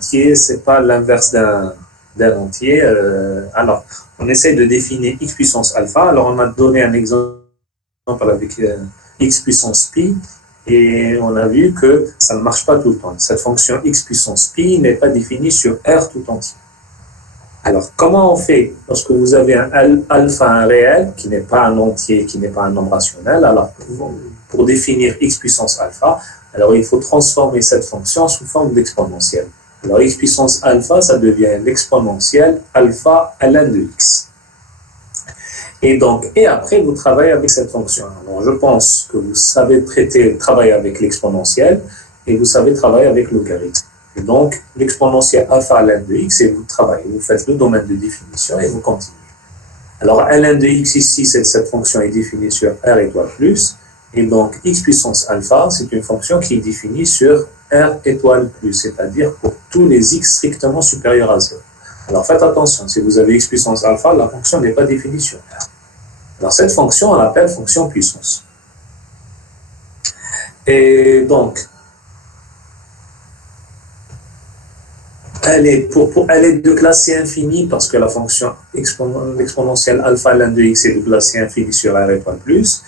entier, c'est pas l'inverse d'un entier. Alors, on essaie de définir x puissance alpha. Alors, on a donné un exemple avec x puissance pi, et on a vu que ça ne marche pas tout le temps. Cette fonction x puissance pi n'est pas définie sur R tout entier. Alors, comment on fait lorsque vous avez un alpha, un réel, qui n'est pas un entier, qui n'est pas un nombre rationnel? Alors, pour définir x puissance alpha, alors il faut transformer cette fonction sous forme d'exponentielle. Alors, x puissance alpha, ça devient l'exponentielle alpha ln de x. Et après, vous travaillez avec cette fonction. Alors, je pense que vous savez travailler avec l'exponentielle et vous savez travailler avec le logarithme. Et donc, l'exponentielle alpha ln de x, et vous travaillez, vous faites le domaine de définition et vous continuez. Alors, ln de x ici, cette fonction est définie sur r étoile plus, et donc x puissance alpha, c'est une fonction qui est définie sur r étoile plus, c'est-à-dire pour tous les x strictement supérieurs à 0. Alors, faites attention, si vous avez x puissance alpha, la fonction n'est pas définie sur r. Alors, cette fonction, on l'appelle fonction puissance. Et donc, elle est de classe C infinie parce que la fonction exponentielle alpha ln de x est de classe C infinie sur r étoile plus.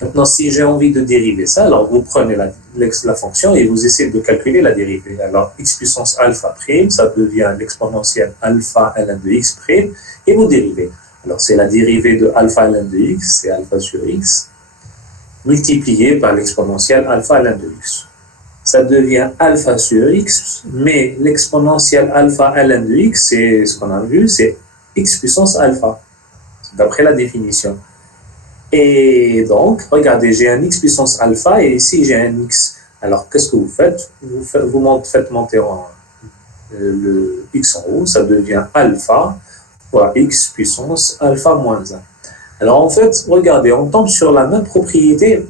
Maintenant, si j'ai envie de dériver ça, alors vous prenez la fonction et vous essayez de calculer la dérivée. Alors, x puissance alpha prime, ça devient l'exponentielle alpha ln de x prime, et vous dérivez. Alors, c'est la dérivée de alpha ln de x, c'est alpha sur x, multiplié par l'exponentielle alpha ln de x. Ça devient alpha sur x, mais l'exponentielle alpha ln de x, c'est ce qu'on a vu, c'est x puissance alpha, d'après la définition. Et donc, regardez, j'ai un x puissance alpha, et ici j'ai un x. Alors, qu'est-ce que vous faites? Vous faites monter le x en haut, ça devient alpha fois x puissance alpha moins 1. Alors, en fait, regardez, on tombe sur la même propriété,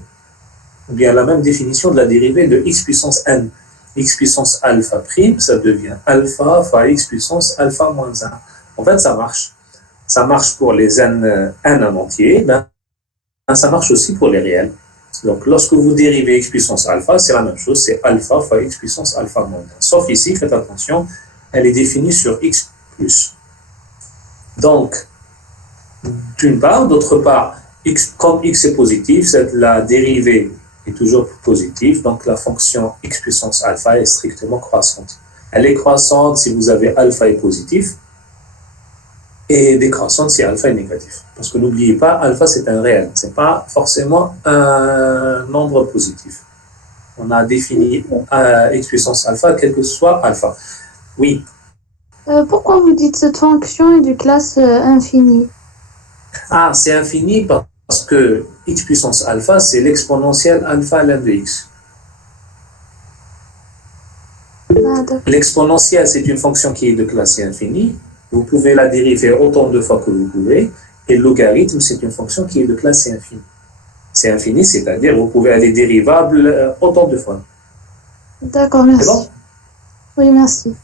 ou bien la même définition de la dérivée de x puissance n. X puissance alpha prime, ça devient alpha fois x puissance alpha moins 1. En fait, ça marche. Ça marche pour les n en entier, ça marche aussi pour les réels. Donc, lorsque vous dérivez x puissance alpha, c'est la même chose, c'est alpha fois x puissance alpha moins 1. Sauf ici, faites attention, elle est définie sur x plus. Donc, d'une part, d'autre part, comme x est positif, la dérivée est toujours positive, donc la fonction x puissance alpha est strictement croissante. Elle est croissante si vous avez alpha est positif, et décroissante si alpha est négatif. Parce que n'oubliez pas, alpha c'est un réel, ce n'est pas forcément un nombre positif. On a défini x puissance alpha, quel que soit alpha. Oui. Pourquoi vous dites cette fonction est de classe infinie? Ah, c'est infini parce que x puissance alpha, c'est l'exponentielle alpha ln de x. L'exponentielle, c'est une fonction qui est de classe infinie. Vous pouvez la dériver autant de fois que vous pouvez. Et le logarithme, c'est une fonction qui est de classe infinie. C'est infini, c'est-à-dire vous pouvez aller dérivable autant de fois. D'accord, merci. Bon? Oui, merci.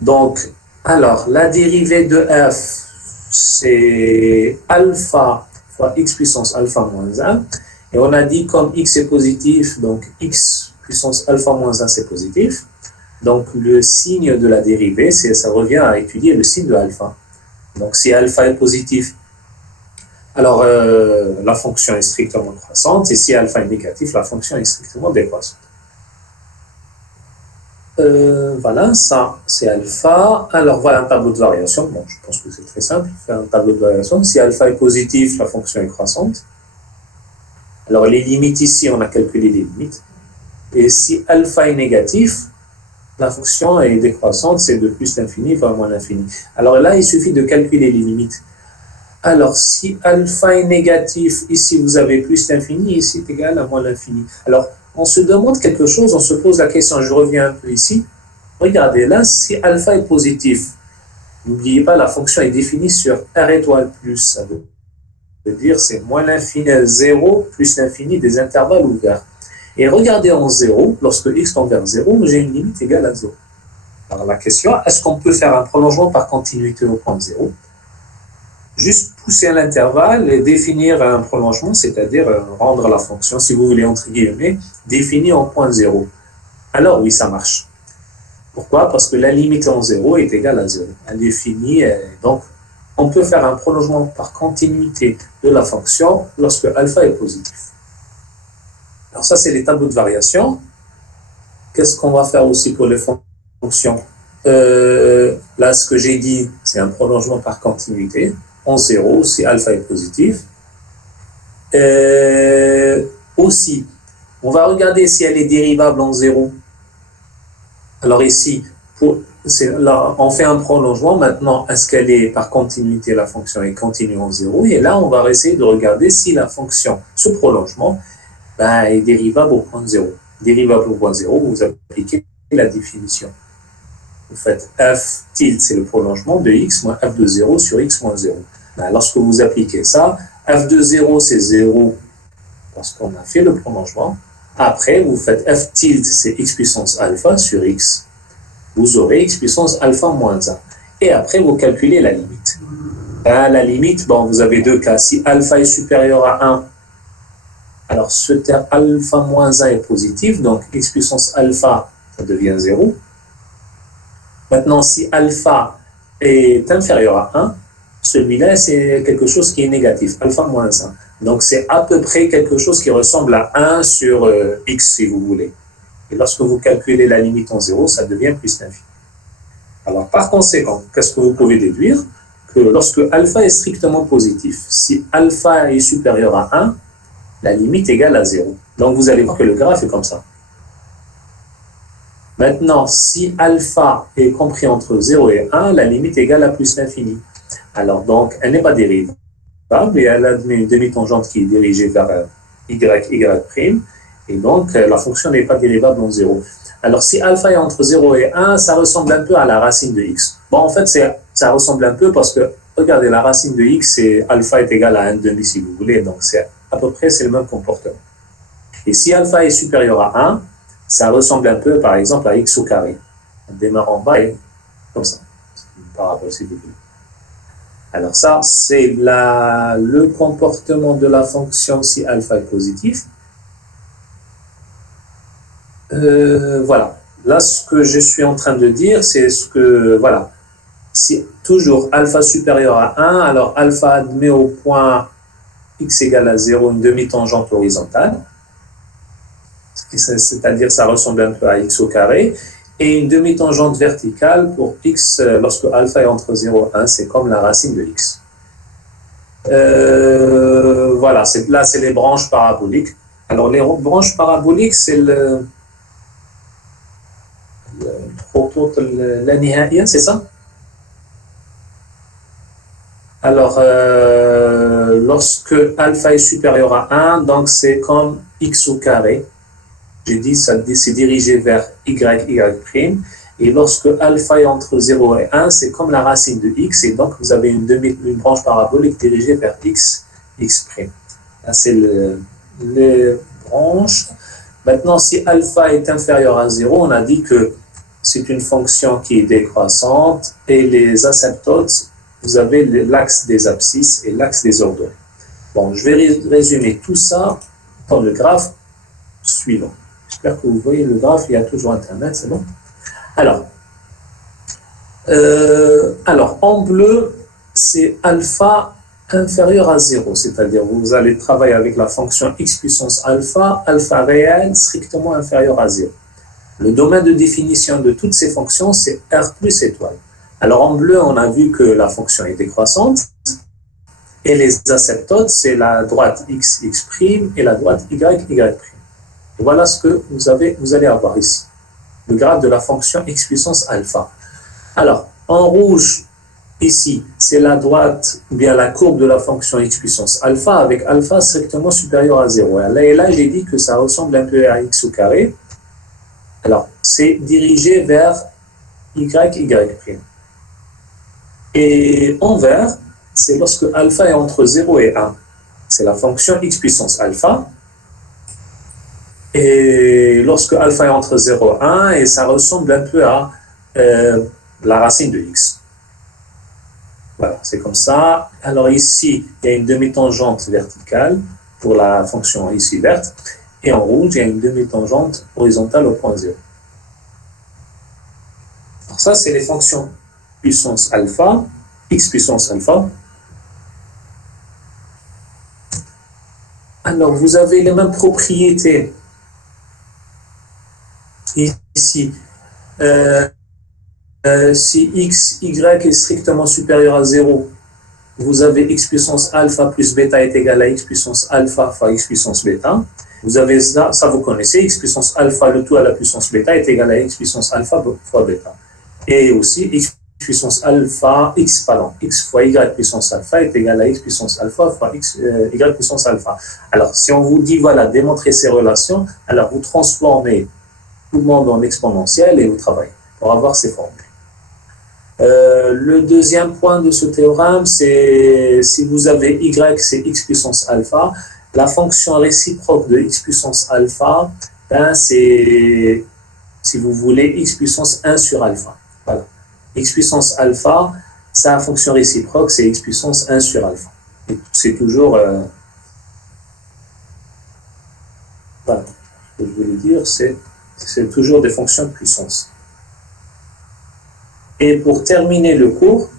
Donc, alors, la dérivée de f, c'est alpha fois x puissance alpha moins 1. Et on a dit comme x est positif, donc x puissance alpha moins 1, c'est positif. Donc, le signe de la dérivée, ça revient à étudier le signe de alpha. Donc, si alpha est positif, alors la fonction est strictement croissante, et si alpha est négatif, la fonction est strictement décroissante. Voilà, ça, c'est alpha. Alors, voilà un tableau de variation. Bon, je pense que c'est très simple, faire un tableau de variation. Si alpha est positif, la fonction est croissante. Alors, les limites ici, on a calculé les limites. Et si alpha est négatif, la fonction est décroissante, c'est de plus l'infini vers moins l'infini. Alors là, il suffit de calculer les limites. Alors, si alpha est négatif, ici vous avez plus l'infini, ici c'est égal à moins l'infini. Alors, on se demande quelque chose, on se pose la question, je reviens un peu ici. Regardez, là, si alpha est positif, n'oubliez pas, la fonction est définie sur r étoile plus. Ça veut dire c'est moins l'infini, 0 plus l'infini des intervalles ouverts. Et regardez en 0, lorsque x tend vers 0, j'ai une limite égale à 0. Alors la question, est-ce qu'on peut faire un prolongement par continuité au point 0? Juste pousser à l'intervalle et définir un prolongement, c'est-à-dire rendre la fonction, si vous voulez, entre guillemets, définie en point 0. Alors oui, ça marche. Pourquoi? Parce que la limite en 0 est égale à 0. Elle est finie, donc on peut faire un prolongement par continuité de la fonction lorsque alpha est positif. Alors ça, c'est les tableaux de variation. Qu'est-ce qu'on va faire aussi pour les fonctions? Là, ce que j'ai dit, c'est un prolongement par continuité en 0 si alpha est positif. Aussi, on va regarder si elle est dérivable en 0. Alors ici, là, on fait un prolongement. Maintenant, est-ce qu'elle est par continuité, la fonction est continue en 0? Et là, on va essayer de regarder si la fonction, ce prolongement, est dérivable au point 0. Dérivable au point 0, vous appliquez la définition. Vous faites f tilde, c'est le prolongement de x moins f de 0 sur x moins 0. Lorsque vous appliquez ça, f de 0, c'est 0 parce qu'on a fait le prolongement. Après, vous faites f tilde, c'est x puissance alpha sur x. Vous aurez x puissance alpha moins 1. Et après, vous calculez la limite. La limite, vous avez deux cas. Si alpha est supérieur à 1, alors ce terme alpha moins 1 est positif, donc x puissance alpha, ça devient 0. Maintenant, si alpha est inférieur à 1, celui-là, c'est quelque chose qui est négatif, alpha moins 1. Donc, c'est à peu près quelque chose qui ressemble à 1 sur x, si vous voulez. Et lorsque vous calculez la limite en 0, ça devient plus l'infini. Alors, par conséquent, qu'est-ce que vous pouvez déduire? Que lorsque alpha est strictement positif, si alpha est supérieur à 1, la limite est égale à 0. Donc, vous allez voir que le graphe est comme ça. Maintenant, si alpha est compris entre 0 et 1, la limite est égale à plus l'infini. Alors, donc, elle n'est pas dérivable et elle admet une demi-tangente qui est dirigée vers y', et donc la fonction n'est pas dérivable en 0. Alors, si alpha est entre 0 et 1, ça ressemble un peu à la racine de x. En fait, ça ressemble un peu parce que, regardez, la racine de x, c'est alpha est égal à 1,5 si vous voulez, donc à peu près, c'est le même comportement. Et si alpha est supérieur à 1, ça ressemble un peu, par exemple, à x au carré. On démarre en bas et comme ça. C'est une parabole, si vous voulez. Alors ça, c'est le comportement de la fonction si alpha est positif. Voilà. Là, ce que je suis en train de dire, c'est voilà. Si toujours alpha supérieur à 1, alors alpha admet au point x égale à 0 une demi-tangente horizontale. C'est-à-dire ça ressemble un peu à x au carré. Et une demi-tangente verticale pour x lorsque alpha est entre 0 et 1, c'est comme la racine de x. Voilà, là c'est les branches paraboliques. Alors les branches paraboliques, c'est la nihaya, c'est ça? Alors, lorsque alpha est supérieur à 1, donc c'est comme x au carré. J'ai dit, c'est dirigé vers y'. Et lorsque alpha est entre 0 et 1, c'est comme la racine de x. Et donc, vous avez une branche parabolique dirigée vers x'. Là, c'est les branches. Maintenant, si alpha est inférieur à 0, on a dit que c'est une fonction qui est décroissante. Et les asymptotes, vous avez l'axe des abscisses et l'axe des ordonnées. Bon, je vais résumer tout ça dans le graphe suivant. J'espère que vous voyez le graphe, il y a toujours Internet, c'est bon? Alors, en bleu, c'est alpha inférieur à 0, c'est-à-dire vous allez travailler avec la fonction x puissance alpha, alpha réel strictement inférieur à 0. Le domaine de définition de toutes ces fonctions, c'est R plus étoile. Alors en bleu, on a vu que la fonction est décroissante, et les asymptotes, c'est la droite x, x' et la droite y, y'. Voilà ce que vous allez avoir ici. Le graphe de la fonction x puissance alpha. Alors, en rouge, ici, c'est la droite, ou bien la courbe de la fonction x puissance alpha avec alpha strictement supérieur à 0. Et là, j'ai dit que ça ressemble un peu à x au carré. Alors, c'est dirigé vers y'. Et en vert, c'est lorsque alpha est entre 0 et 1. C'est la fonction x puissance alpha. Et lorsque alpha est entre 0 et 1, et ça ressemble un peu à la racine de x. Voilà, c'est comme ça. Alors ici, il y a une demi-tangente verticale pour la fonction ici verte. Et en rouge, il y a une demi-tangente horizontale au point 0. ça, c'est les fonctions puissance alpha, x puissance alpha. Alors, vous avez les mêmes propriétés ici. Si x, y est strictement supérieur à 0, vous avez x puissance alpha plus bêta est égal à x puissance alpha fois x puissance bêta. Vous avez ça, vous connaissez, x puissance alpha, le tout à la puissance bêta est égal à x puissance alpha fois bêta. Et aussi, x puissance alpha, x fois y puissance alpha est égal à x puissance alpha fois y puissance alpha. Alors, si on vous dit, voilà, démontrer ces relations, alors vous transformez tout le monde en exponentiel et vous travaillez pour avoir ces formules. Le deuxième point de ce théorème, c'est si vous avez y, c'est x puissance alpha, la fonction réciproque de x puissance alpha, ben c'est, si vous voulez, x puissance 1 sur alpha. Voilà. X puissance alpha, sa fonction réciproque, c'est x puissance 1 sur alpha. Et c'est toujours... voilà. Ce que je voulais dire, c'est toujours des fonctions de puissance. Et pour terminer le cours,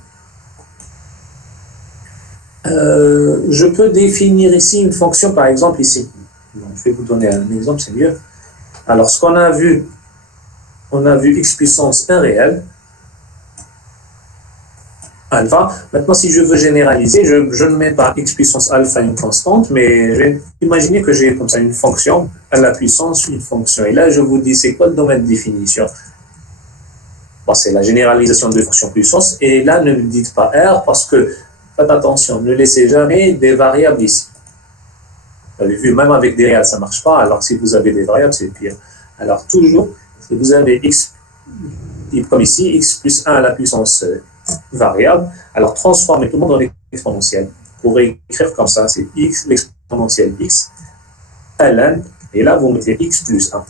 je peux définir ici une fonction, par exemple ici. Je vais vous donner un exemple, c'est mieux. Alors, ce qu'on a vu, on a vu x puissance 1 réel, alpha. Maintenant, si je veux généraliser, je ne mets pas x puissance alpha une constante, mais imaginez que j'ai comme ça une fonction à la puissance, une fonction. Et là, je vous dis, c'est quoi le domaine de définition? Bon, c'est la généralisation de fonctions puissance. Et là, ne me dites pas R parce que, faites attention, ne laissez jamais des variables ici. Vous avez vu, même avec des réels, ça ne marche pas. Alors, si vous avez des variables, c'est pire. Alors, toujours, si vous avez x, comme ici, x plus 1 à la puissance variable, alors transformez tout le monde en exponentielle. Vous pourrez écrire comme ça, c'est x, l'exponentielle x, ln, et là, vous mettez x plus 1.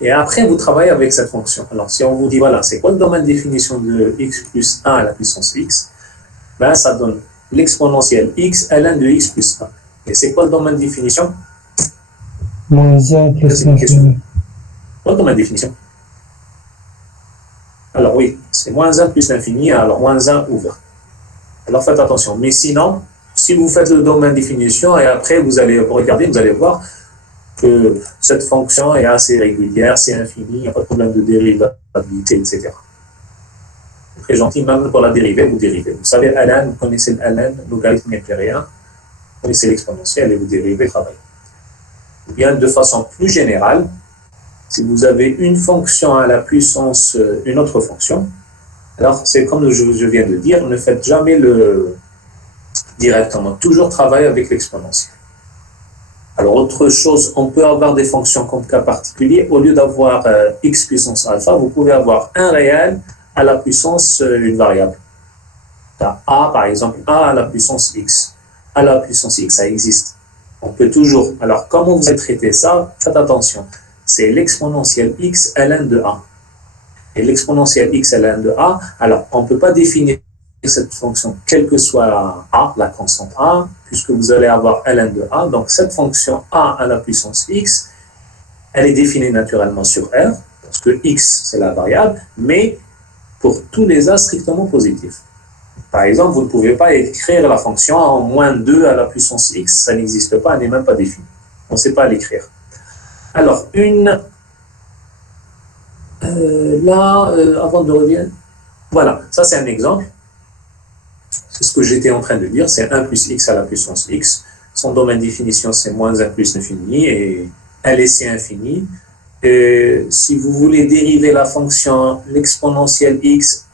Et après, vous travaillez avec cette fonction. Alors, si on vous dit, voilà, c'est quoi le domaine de définition de x plus 1 à la puissance x? Ben, ça donne l'exponentielle x, ln de x plus 1. Et c'est quoi le domaine de définition? Moins 1 plus 1. Quoi le domaine de définition? Alors oui, c'est moins 1 plus l'infini, alors moins 1 ouvert. Alors faites attention. Mais sinon, si vous faites le domaine de définition et après vous allez regarder, vous allez voir que cette fonction est assez régulière, c'est infini, il n'y a pas de problème de dérivabilité, etc. Très gentil, même pour la dérivée, vous dérivez. Vous savez, ln, vous connaissez ln, logarithme impérien, vous connaissez l'exponentielle et vous dérivez, travaillez. Bien, de façon plus générale, si vous avez une fonction à la puissance, une autre fonction, alors c'est comme je viens de dire, ne faites jamais le directement, toujours travailler avec l'exponentielle. Alors, autre chose, on peut avoir des fonctions comme cas particulier, au lieu d'avoir x puissance alpha, vous pouvez avoir un réel à la puissance une variable. A, par exemple, A à la puissance x. À la puissance x, ça existe. On peut toujours. Alors, comment vous allez traiter ça? Faites attention. C'est l'exponentielle x ln de a. Et l'exponentielle x ln de a, alors, on ne peut pas définir cette fonction, quelle que soit a, la constante a, puisque vous allez avoir ln de a. Donc, cette fonction a à la puissance x, elle est définie naturellement sur R, parce que x, c'est la variable, mais pour tous les a strictement positifs. Par exemple, vous ne pouvez pas écrire la fonction en moins 2 à la puissance x, ça n'existe pas, elle n'est même pas définie. On ne sait pas l'écrire. Alors, avant de revenir, voilà, ça c'est un exemple. C'est ce que j'étais en train de dire, c'est 1 plus x à la puissance x. Son domaine de définition, c'est moins 1 plus l'infini, et LC infini. Et si vous voulez dériver la fonction, l'exponentielle x,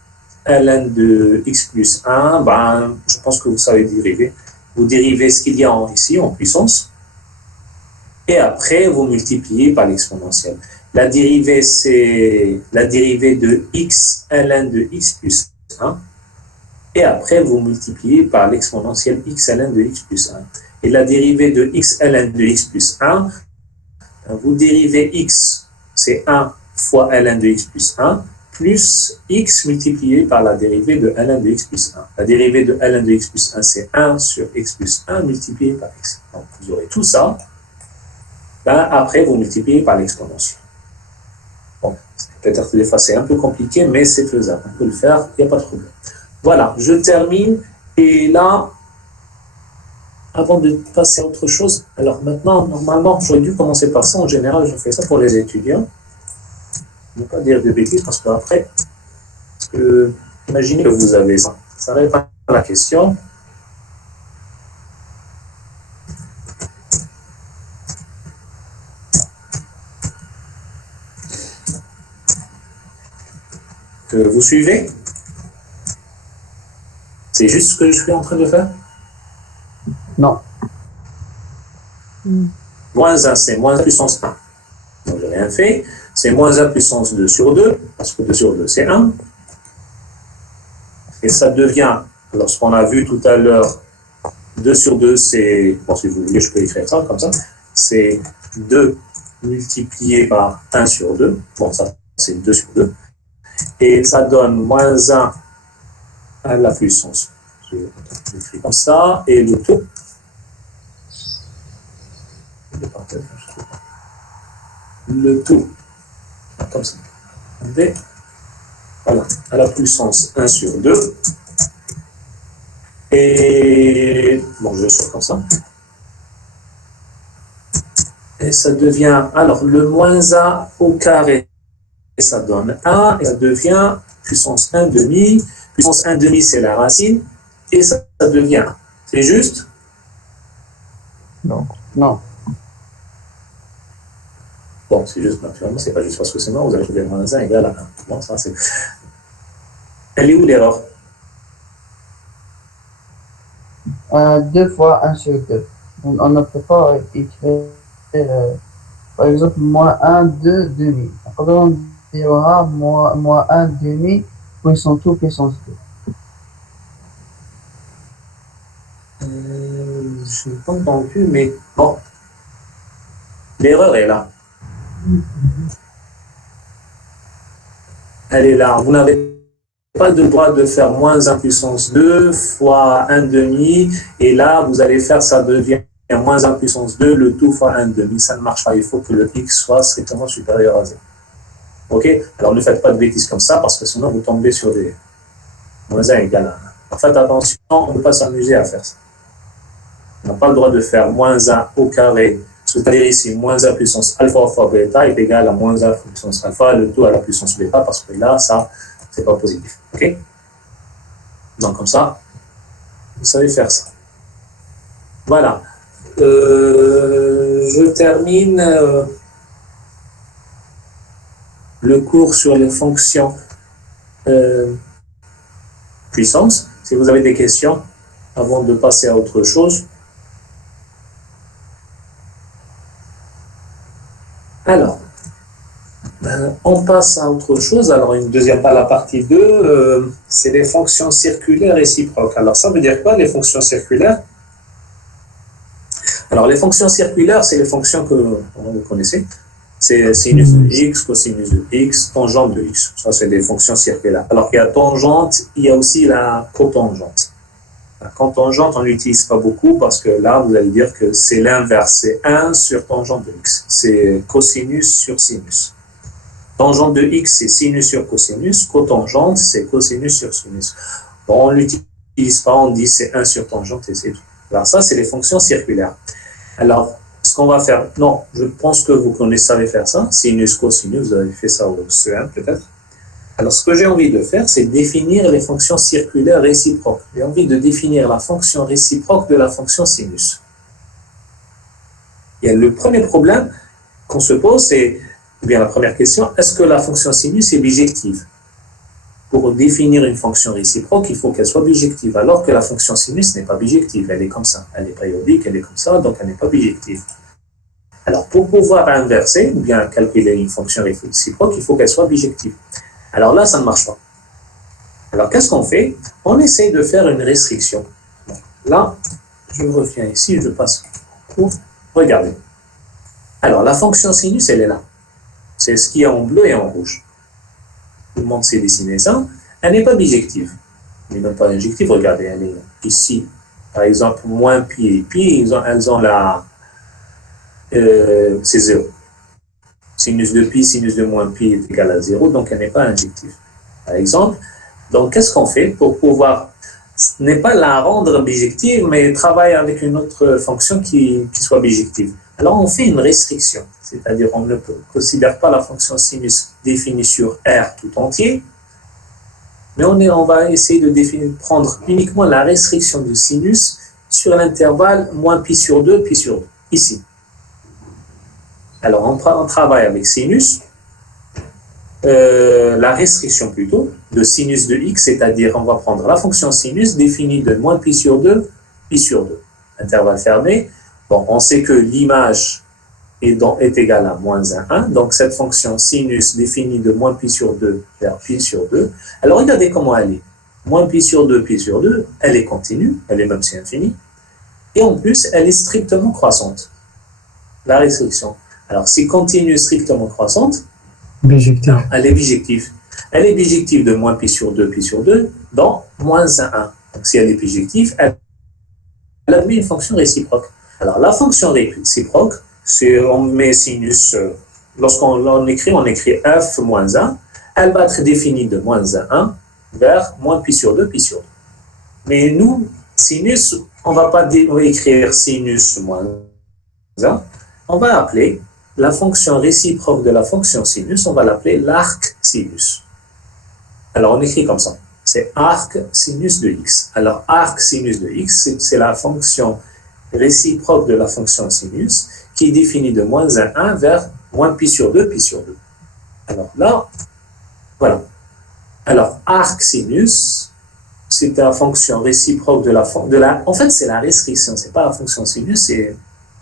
ln de x plus 1, ben, je pense que vous savez dériver. Vous dérivez ce qu'il y a ici en puissance, et après, vous multipliez par l'exponentielle. La dérivée, c'est la dérivée de x ln de x plus 1. Et après, vous multipliez par l'exponentielle x ln de x plus 1. Et la dérivée de x ln de x plus 1, vous dérivez x, c'est 1 fois ln de x plus 1, plus x multiplié par la dérivée de ln de x plus 1. La dérivée de ln de x plus 1, c'est 1 sur x plus 1 multiplié par x. Donc, vous aurez tout ça. Ben, après, vous multipliez par l'exponentielle. Bon, Peut-être des fois c'est un peu compliqué, mais c'est faisable. On peut le faire, il n'y a pas de problème. Voilà, je termine. Et là, avant de passer à autre chose, alors maintenant, normalement, j'aurais dû commencer par ça. En général, je fais ça pour les étudiants. Ne pas dire de bêtises parce qu'après, imaginez que vous avez ça. Ça répond à la question. Vous suivez? C'est juste ce que je suis en train de faire? Non. Moins 1, c'est moins 1 puissance 1. Donc, je n'ai rien fait. C'est moins 1 puissance 2 sur 2, parce que 2 sur 2, c'est 1. Et ça devient, alors ce qu'on a vu tout à l'heure, 2 sur 2, c'est, bon, si vous voulez, je peux écrire ça comme ça, c'est 2 multiplié par 1 sur 2. Bon, ça, c'est 2 sur 2. Et ça donne moins 1 à la puissance. Je l'écris comme ça, et le tout. Le tout, comme ça. Voilà, à la puissance 1 sur 2. Et bon, je sors comme ça. Et ça devient, alors le moins a au carré, et ça donne 1, et ça devient puissance 1 demi. Puissance 1 demi, c'est la racine, et ça devient 1. C'est juste? Non. Non. Bon, c'est juste, naturellement, c'est pas juste parce que c'est mort, vous avez trouvé moins 1 égale à 1. Bon, ça c'est. Elle est où l'erreur? 2 fois 1 sur 2. On ne peut pas écrire, par exemple, moins 1, 2, demi. Après, on dira moins 1 demi, puissance 2, puissance 2. Je n'ai pas entendu, mais bon. L'erreur est là. Elle est là. Vous n'avez pas le droit de faire moins 1 puissance 2 fois 1 demi, et là, vous allez faire, ça devient moins 1 puissance 2, le tout fois 1 demi. Ça ne marche pas. Il faut que le x soit strictement supérieur à 0. Ok? Alors, ne faites pas de bêtises comme ça, parce que sinon, vous tombez sur des moins 1 égale à 1. Faites attention, on ne peut pas s'amuser à faire ça. On n'a pas le droit de faire moins 1 au carré, c'est-à-dire ici, moins 1 puissance alpha fois bêta est égal à moins 1 puissance alpha, le tout à la puissance bêta, parce que là, ça, c'est pas positif. Ok? Donc, comme ça, vous savez faire ça. Voilà. Je termine le cours sur les fonctions puissance. Si vous avez des questions, avant de passer à autre chose. Alors, on passe à autre chose. Alors, une deuxième, la partie 2, c'est les fonctions circulaires réciproques. Alors, ça veut dire quoi, les fonctions circulaires? Alors, les fonctions circulaires, c'est les fonctions que vous connaissez. C'est sinus de x, cosinus de x, tangente de x. Ça, c'est des fonctions circulaires. Alors qu'il y a tangente, il y a aussi la cotangente. La cotangente, on n'utilise pas beaucoup parce que là, vous allez dire que c'est l'inverse. C'est 1 sur tangente de x. C'est cosinus sur sinus. Tangente de x, c'est sinus sur cosinus. Cotangente, c'est cosinus sur sinus. Bon, on ne l'utilise pas, on dit c'est 1 sur tangente et c'est tout. Alors ça, c'est les fonctions circulaires. Alors, ce qu'on va faire, non, je pense que vous savez faire ça. Sinus, cosinus, vous avez fait ça au CE1 peut-être. Alors, ce que j'ai envie de faire, c'est définir les fonctions circulaires réciproques. J'ai envie de définir la fonction réciproque de la fonction sinus. Et le premier problème qu'on se pose, c'est, ou bien la première question, est-ce que la fonction sinus est bijective? Pour définir une fonction réciproque, il faut qu'elle soit bijective, alors que la fonction sinus n'est pas bijective. Elle est comme ça. Elle est périodique, elle est comme ça, donc elle n'est pas bijective. Alors, pour pouvoir inverser, ou bien calculer une fonction réciproque, il faut qu'elle soit bijective. Alors là, ça ne marche pas. Alors, qu'est-ce qu'on fait? On essaie de faire une restriction. Bon, là, je reviens ici, je passe pour regarder. Alors, la fonction sinus, elle est là. C'est ce qui est en bleu et en rouge. Tout le monde sait dessiner ça. Elle n'est pas bijective. Elle n'est même pas injective. Regardez, elle est ici. Par exemple, moins pi et pi, elles ont la... c'est 0. Sinus de pi, sinus de moins pi est égal à 0, donc elle n'est pas injective. Par exemple, donc qu'est-ce qu'on fait pour pouvoir, ce n'est pas la rendre bijective, mais travailler avec une autre fonction qui soit bijective. Alors on fait une restriction, c'est-à-dire on ne considère pas la fonction sinus définie sur R tout entier, mais on va essayer de prendre uniquement la restriction du sinus sur l'intervalle moins pi sur 2, pi sur 2, ici. Alors on travaille avec sinus, la restriction plutôt, de sinus de x, c'est-à-dire on va prendre la fonction sinus définie de moins pi sur 2, pi sur 2, intervalle fermé. Bon, on sait que l'image est égale à moins 1, donc cette fonction sinus définie de moins pi sur 2 vers pi sur 2. Alors regardez comment elle est. Moins pi sur 2, pi sur 2, elle est continue, elle est même si infinie, et en plus, elle est strictement croissante. La restriction. Alors, si continue strictement croissante, Bijective. elle est bijective. Elle est bijective de moins pi sur 2, pi sur 2, dans moins 1. Donc, si elle est bijective, elle admet une fonction réciproque. Alors, la fonction réciproque, c'est on met sinus, lorsqu'on écrit, on écrit f moins 1, elle va être définie de moins 1 vers moins pi sur 2, pi sur 2. Mais nous, sinus, on ne va pas écrire sinus moins 1, on va appeler la fonction réciproque de la fonction sinus, on va l'appeler l'arc sinus. Alors, on écrit comme ça. C'est arc sinus de x. Alors, arc sinus de x, c'est la fonction réciproque de la fonction sinus qui est définie de moins 1 vers moins pi sur 2, pi sur 2. Alors là, voilà. Alors, arc sinus, c'est la fonction réciproque de la en fait, c'est la restriction, c'est pas la fonction sinus, c'est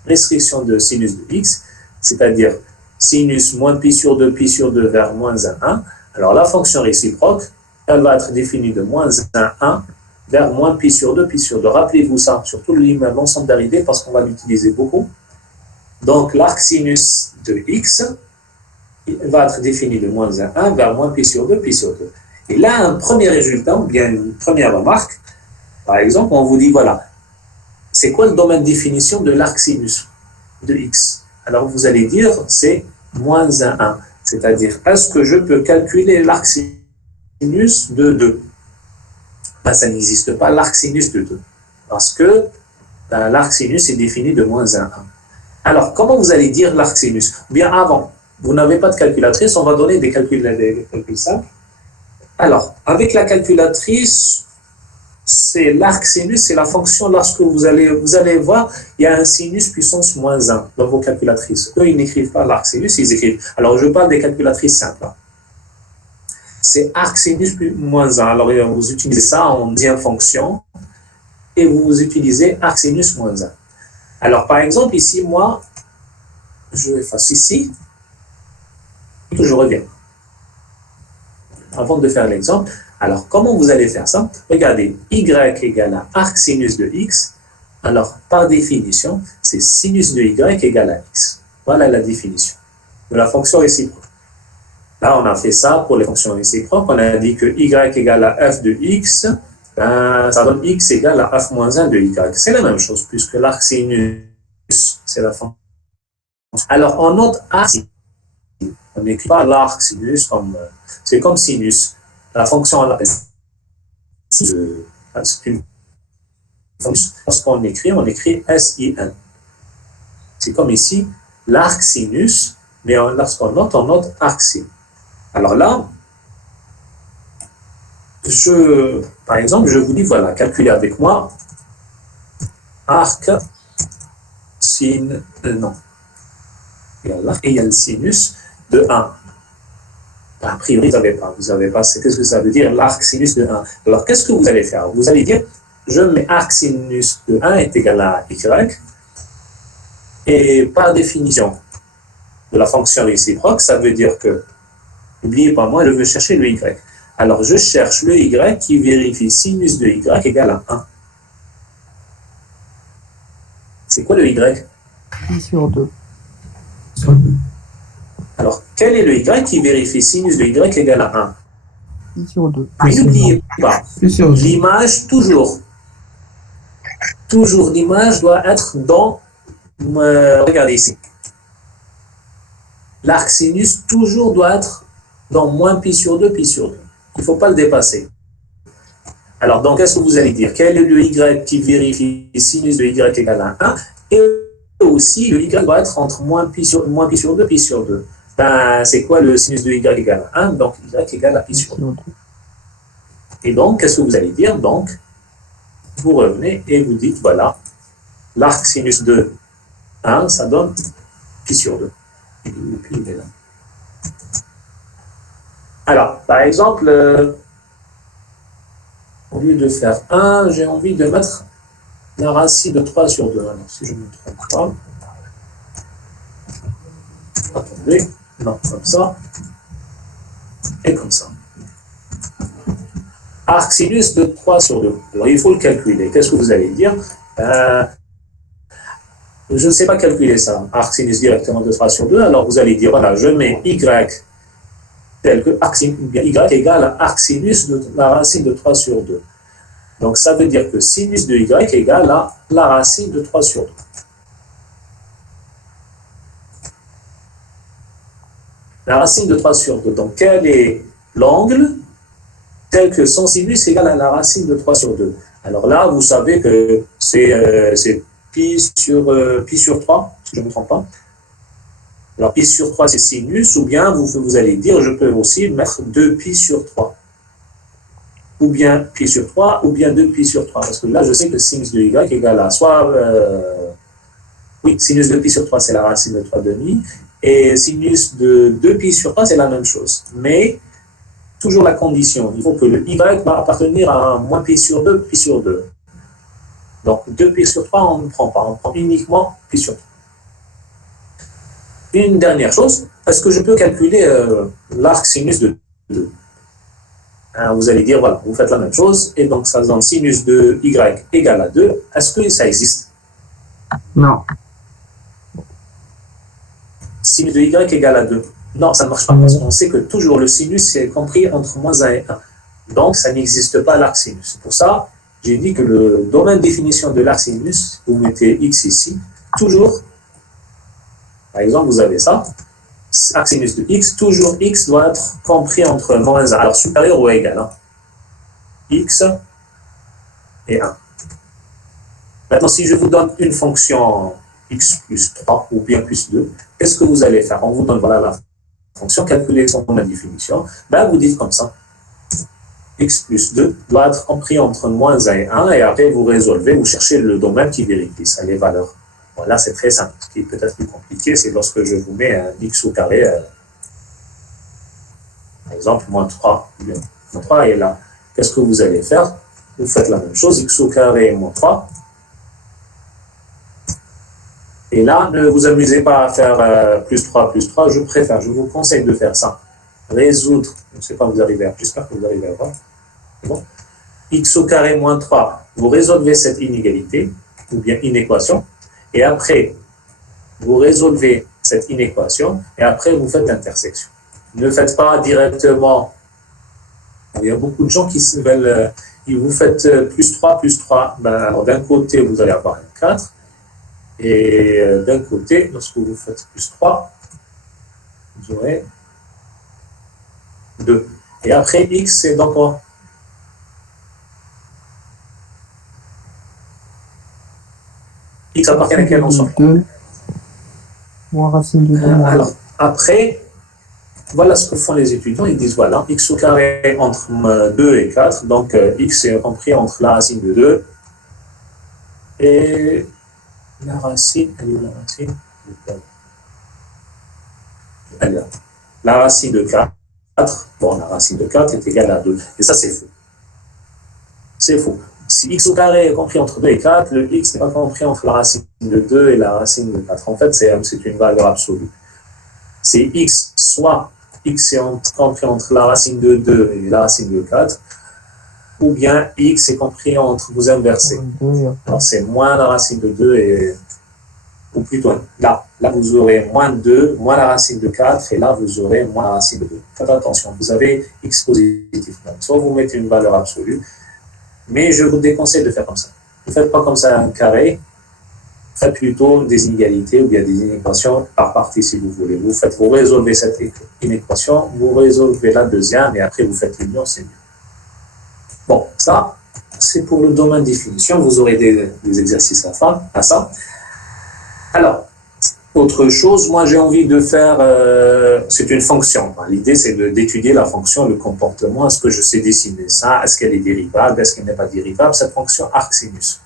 restriction de sinus de x, c'est-à-dire sinus moins pi sur 2 vers moins 1. Alors, la fonction réciproque, elle va être définie de moins 1 vers moins pi sur 2, pi sur 2. Rappelez-vous ça, surtout l'ensemble d'arrivée, parce qu'on va l'utiliser beaucoup. Donc, l'arc sinus de x va être défini de moins 1 vers moins pi sur 2, pi sur 2. Et là, un premier résultat, ou bien une première remarque, par exemple, on vous dit, voilà, c'est quoi le domaine de définition de l'arc sinus de x? Alors, vous allez dire, c'est moins 1. C'est-à-dire, est-ce que je peux calculer l'arc sinus de 2? Ben, ça n'existe pas, l'arc sinus de 2. Parce que l'arc sinus est défini de moins 1. Alors, comment vous allez dire l'arc sinus? Bien avant, vous n'avez pas de calculatrice, on va donner des calculs simples. Alors, avec la calculatrice, c'est l'arc sinus, c'est la fonction lorsque vous allez voir, il y a un sinus puissance moins 1 dans vos calculatrices. Eux, ils n'écrivent pas l'arc sinus, ils écrivent. Alors, je parle des calculatrices simples. C'est arc sinus moins 1. Alors, vous utilisez ça en deuxième fonction et vous utilisez arc sinus moins 1. Alors, par exemple, ici, moi, je efface ici, je reviens. Avant de faire l'exemple, alors, comment vous allez faire ça? Regardez, y égale à arc sinus de x. Alors, par définition, c'est sinus de y égale à x. Voilà la définition de la fonction réciproque. Là, on a fait ça pour les fonctions réciproques. On a dit que y égale à f de x, ça donne x égale à f moins 1 de y. C'est la même chose, puisque l'arc sinus, c'est la fonction. Alors, on note arc sinus. On n'écrit pas l'arc sinus comme... c'est comme sinus. La fonction, on l'appelle c'est une fonction. Lorsqu'on écrit, on écrit SIN. C'est comme ici, l'arc sinus, mais lorsqu'on note, on note arc sin. Alors là, par exemple, je vous dis, voilà, calculez avec moi arc sin, non. Et il y a le sinus de 1. A priori, vous n'avez pas. Qu'est-ce que ça veut dire, l'arc sinus de 1? Alors, qu'est-ce que vous allez faire? Vous allez dire, je mets arc sinus de 1 est égal à y, et par définition de la fonction réciproque, ça veut dire que, n'oubliez pas, moi, je veux chercher le y. Alors, je cherche le y qui vérifie sinus de y égale à 1. C'est quoi le y? Pi sur 2. Alors, quel est le y qui vérifie sinus de y égale à 1? Pi sur 2. Mais n'oubliez pas, l'image, toujours l'image doit être dans... regardez ici. l'arc sinus toujours doit être dans moins pi sur 2, pi sur 2. Il ne faut pas le dépasser. Alors, donc, qu'est-ce que vous allez dire? Quel est le y qui vérifie sinus de y égale à 1? Et aussi, le y doit être entre moins pi sur 2, pi sur 2. Ben, c'est quoi le sinus de y égale à 1? Donc, y égale à pi sur 2. Et donc, qu'est-ce que vous allez dire? Donc, vous revenez et vous dites, voilà, l'arc sinus de 1, ça donne pi sur 2. Et puis, il est là. Alors, par exemple, au lieu de faire 1, j'ai envie de mettre la racine de 3 sur 2. Alors, si je ne me trompe pas, attendez, non, comme ça, et comme ça. Arc sinus de 3 sur 2. Alors, il faut le calculer. Qu'est-ce que vous allez dire? Je ne sais pas calculer ça, arc sinus directement de 3 sur 2. Alors, vous allez dire, voilà, je mets y tel que y égale à arc sinus de la racine de 3 sur 2. Donc, ça veut dire que sinus de y égale à la racine de 3 sur 2. La racine de 3 sur 2. Donc, quel est l'angle tel que son sinus égale à la racine de 3 sur 2? Alors là, vous savez que c'est pi sur 3, si je ne me trompe pas. Alors, pi sur 3, c'est sinus, ou bien vous allez dire, je peux aussi mettre 2 pi sur 3. Ou bien pi sur 3, ou bien 2 pi sur 3. Parce que là, je sais que sinus de y égale à soit... oui, sinus de pi sur 3, c'est la racine de 3 demi. Et sinus de 2 pi sur 3, c'est la même chose. Mais, toujours la condition, il faut que le y va appartenir à moins pi sur 2, pi sur 2. Donc, 2 pi sur 3, on ne prend pas. On prend uniquement pi sur 3. Une dernière chose, est-ce que je peux calculer l'arc sinus de 2? Vous allez dire, voilà, vous faites la même chose, et donc ça donne sinus de y égale à 2. Est-ce que ça existe? Non. Sinus de y égale à 2. Non, ça ne marche pas, parce qu'on sait que toujours le sinus est compris entre moins 1 et 1. Donc, ça n'existe pas l'arc sinus. C'est pour ça, j'ai dit que le domaine de définition de l'arc sinus, vous mettez x ici, toujours. Par exemple, vous avez ça, arc sinus de x, toujours x doit être compris entre moins 1, alors supérieur ou égal. Hein. X et 1. Maintenant, si je vous donne une fonction x plus 3 ou bien plus 2, qu'est-ce que vous allez faire? On vous donne voilà, la fonction, calculer son domaine de définition. Ben, vous dites comme ça, x plus 2 doit être compris entre moins 1 et 1, et après vous résolvez, vous cherchez le domaine qui vérifie ça, les valeurs. Voilà, c'est très simple. Ce qui est peut-être plus compliqué, c'est lorsque je vous mets un x au carré, par exemple, moins 3. Moins 3 est là. Qu'est-ce que vous allez faire? Vous faites la même chose, x au carré moins 3. Et là, ne vous amusez pas à faire plus 3, je vous conseille de faire ça. Résoudre, je ne sais pas, vous arrivez à, j'espère que vous arrivez à voir. C'est bon? X au carré moins 3, vous résolvez cette inégalité, ou bien inéquation, et après, vous résolvez cette inéquation, et après, vous faites l'intersection. Ne faites pas directement. Il y a beaucoup de gens qui se veulent, vous faites plus 3, ben, alors d'un côté, vous allez avoir un 4, et d'un côté, lorsque vous faites plus 3, vous aurez 2. Et après, x, c'est dans quoi? X appartient à quel ensemble? 2 moins racine de 2. Alors, après, voilà ce que font les étudiants. Ils disent, voilà, x au carré entre 2 et 4, donc x est compris entre la racine de 2 et la racine, elle est la racine de 4. Elle est là. La racine de 4, bon, la racine de 4 est égale à 2. Et ça, c'est faux. C'est faux. Si x au carré est compris entre 2 et 4, le x n'est pas compris entre la racine de 2 et la racine de 4. En fait, c'est une valeur absolue. C'est x, soit x est compris entre la racine de 2 et la racine de 4, ou bien x est compris entre, vous inversez. Alors, c'est moins la racine de 2 et... Ou plutôt, là, vous aurez moins 2, moins la racine de 4, et là, vous aurez moins la racine de 2. Faites attention, vous avez x positif. Donc, soit vous mettez une valeur absolue, mais je vous déconseille de faire comme ça. Ne faites pas comme ça un carré. faites plutôt des inégalités ou bien des inéquations par partie si vous voulez. Vous résolvez cette inéquation, vous résolvez la deuxième et après vous faites l'union, c'est mieux. Bon, ça, c'est pour le domaine définition. Vous aurez des exercices à ça. Alors, autre chose, moi j'ai envie de faire, c'est une fonction. L'idée c'est d'étudier la fonction, le comportement. Est-ce que je sais dessiner ça? Est-ce qu'elle est dérivable? Est-ce qu'elle n'est pas dérivable? Cette fonction arc-sinus.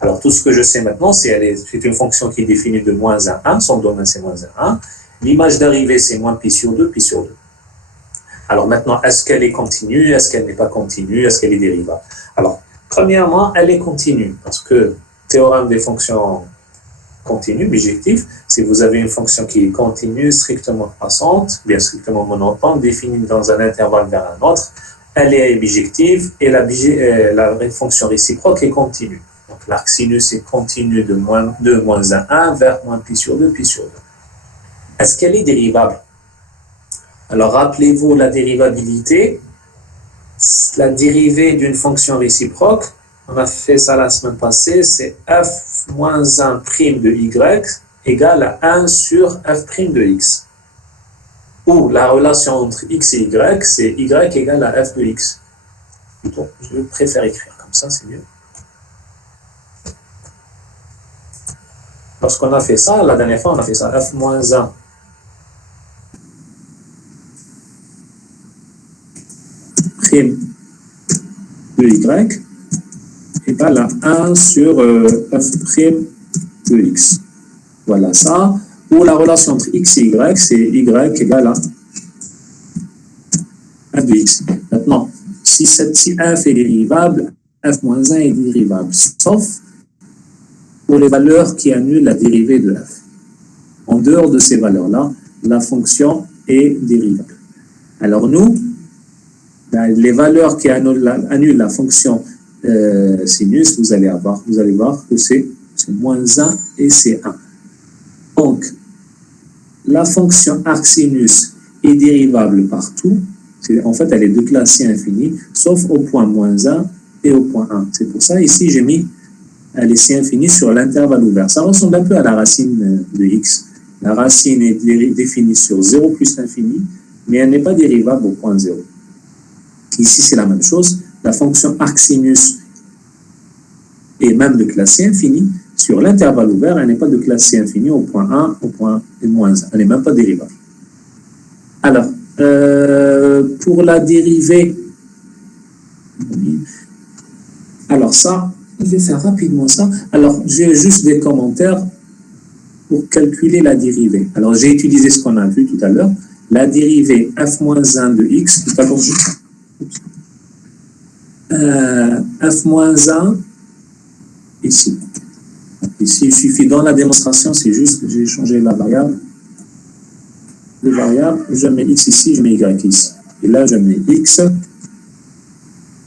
Alors tout ce que je sais maintenant, c'est une fonction qui est définie de moins 1 à 1. Son domaine c'est moins 1 à 1. L'image d'arrivée c'est moins pi sur 2, pi sur 2. Alors maintenant, est-ce qu'elle est continue? Est-ce qu'elle n'est pas continue? Est-ce qu'elle est dérivable? Alors, premièrement, elle est continue parce que théorème des fonctions continue, bijectif, si vous avez une fonction qui est continue, strictement croissante, bien strictement monotone, définie dans un intervalle vers un autre, elle est bijective et la fonction réciproque est continue. Donc l'arc sinus est continu de moins 1 à 1 vers moins pi sur 2, pi sur 2. Est-ce qu'elle est dérivable? Alors rappelez-vous la dérivabilité, la dérivée d'une fonction réciproque, on a fait ça la semaine passée, c'est f moins 1 prime de y égale à 1 sur f prime de x. Ou la relation entre x et y, c'est y égale à f de x. Plutôt, je préfère écrire comme ça, c'est mieux. Lorsqu'on a fait ça, la dernière fois, on a fait ça f moins 1 prime de y égale à 1 sur f prime de x. Voilà ça. Ou la relation entre x et y, c'est y égale à f de x. Maintenant, si f est dérivable, f moins 1 est dérivable, sauf pour les valeurs qui annulent la dérivée de f. En dehors de ces valeurs-là, la fonction est dérivable. Alors nous, les valeurs qui annulent la fonction sinus, vous allez voir que c'est moins 1 et c'est 1. Donc, la fonction arc-sinus est dérivable partout. En fait, elle est de classe C infinie, sauf au point moins 1 et au point 1. C'est pour ça, ici, j'ai mis elle est C infinie sur l'intervalle ouvert. Ça ressemble un peu à la racine de x. La racine est définie sur 0 plus l'infini, mais elle n'est pas dérivable au point 0. Ici, c'est la même chose. La fonction arc-sinus est même de classe C infinie. Sur l'intervalle ouvert, elle n'est pas de classe C infinie au point 1, au point moins 1. Elle n'est même pas dérivable. Alors, pour la dérivée, alors ça, je vais faire rapidement ça. Alors, j'ai juste des commentaires pour calculer la dérivée. Alors, j'ai utilisé ce qu'on a vu tout à l'heure. La dérivée f-1 de x, f-1, ici. Ici, il suffit dans la démonstration, c'est juste que j'ai changé la variable. Les variables, je mets x ici, je mets y ici. Et là, je mets x.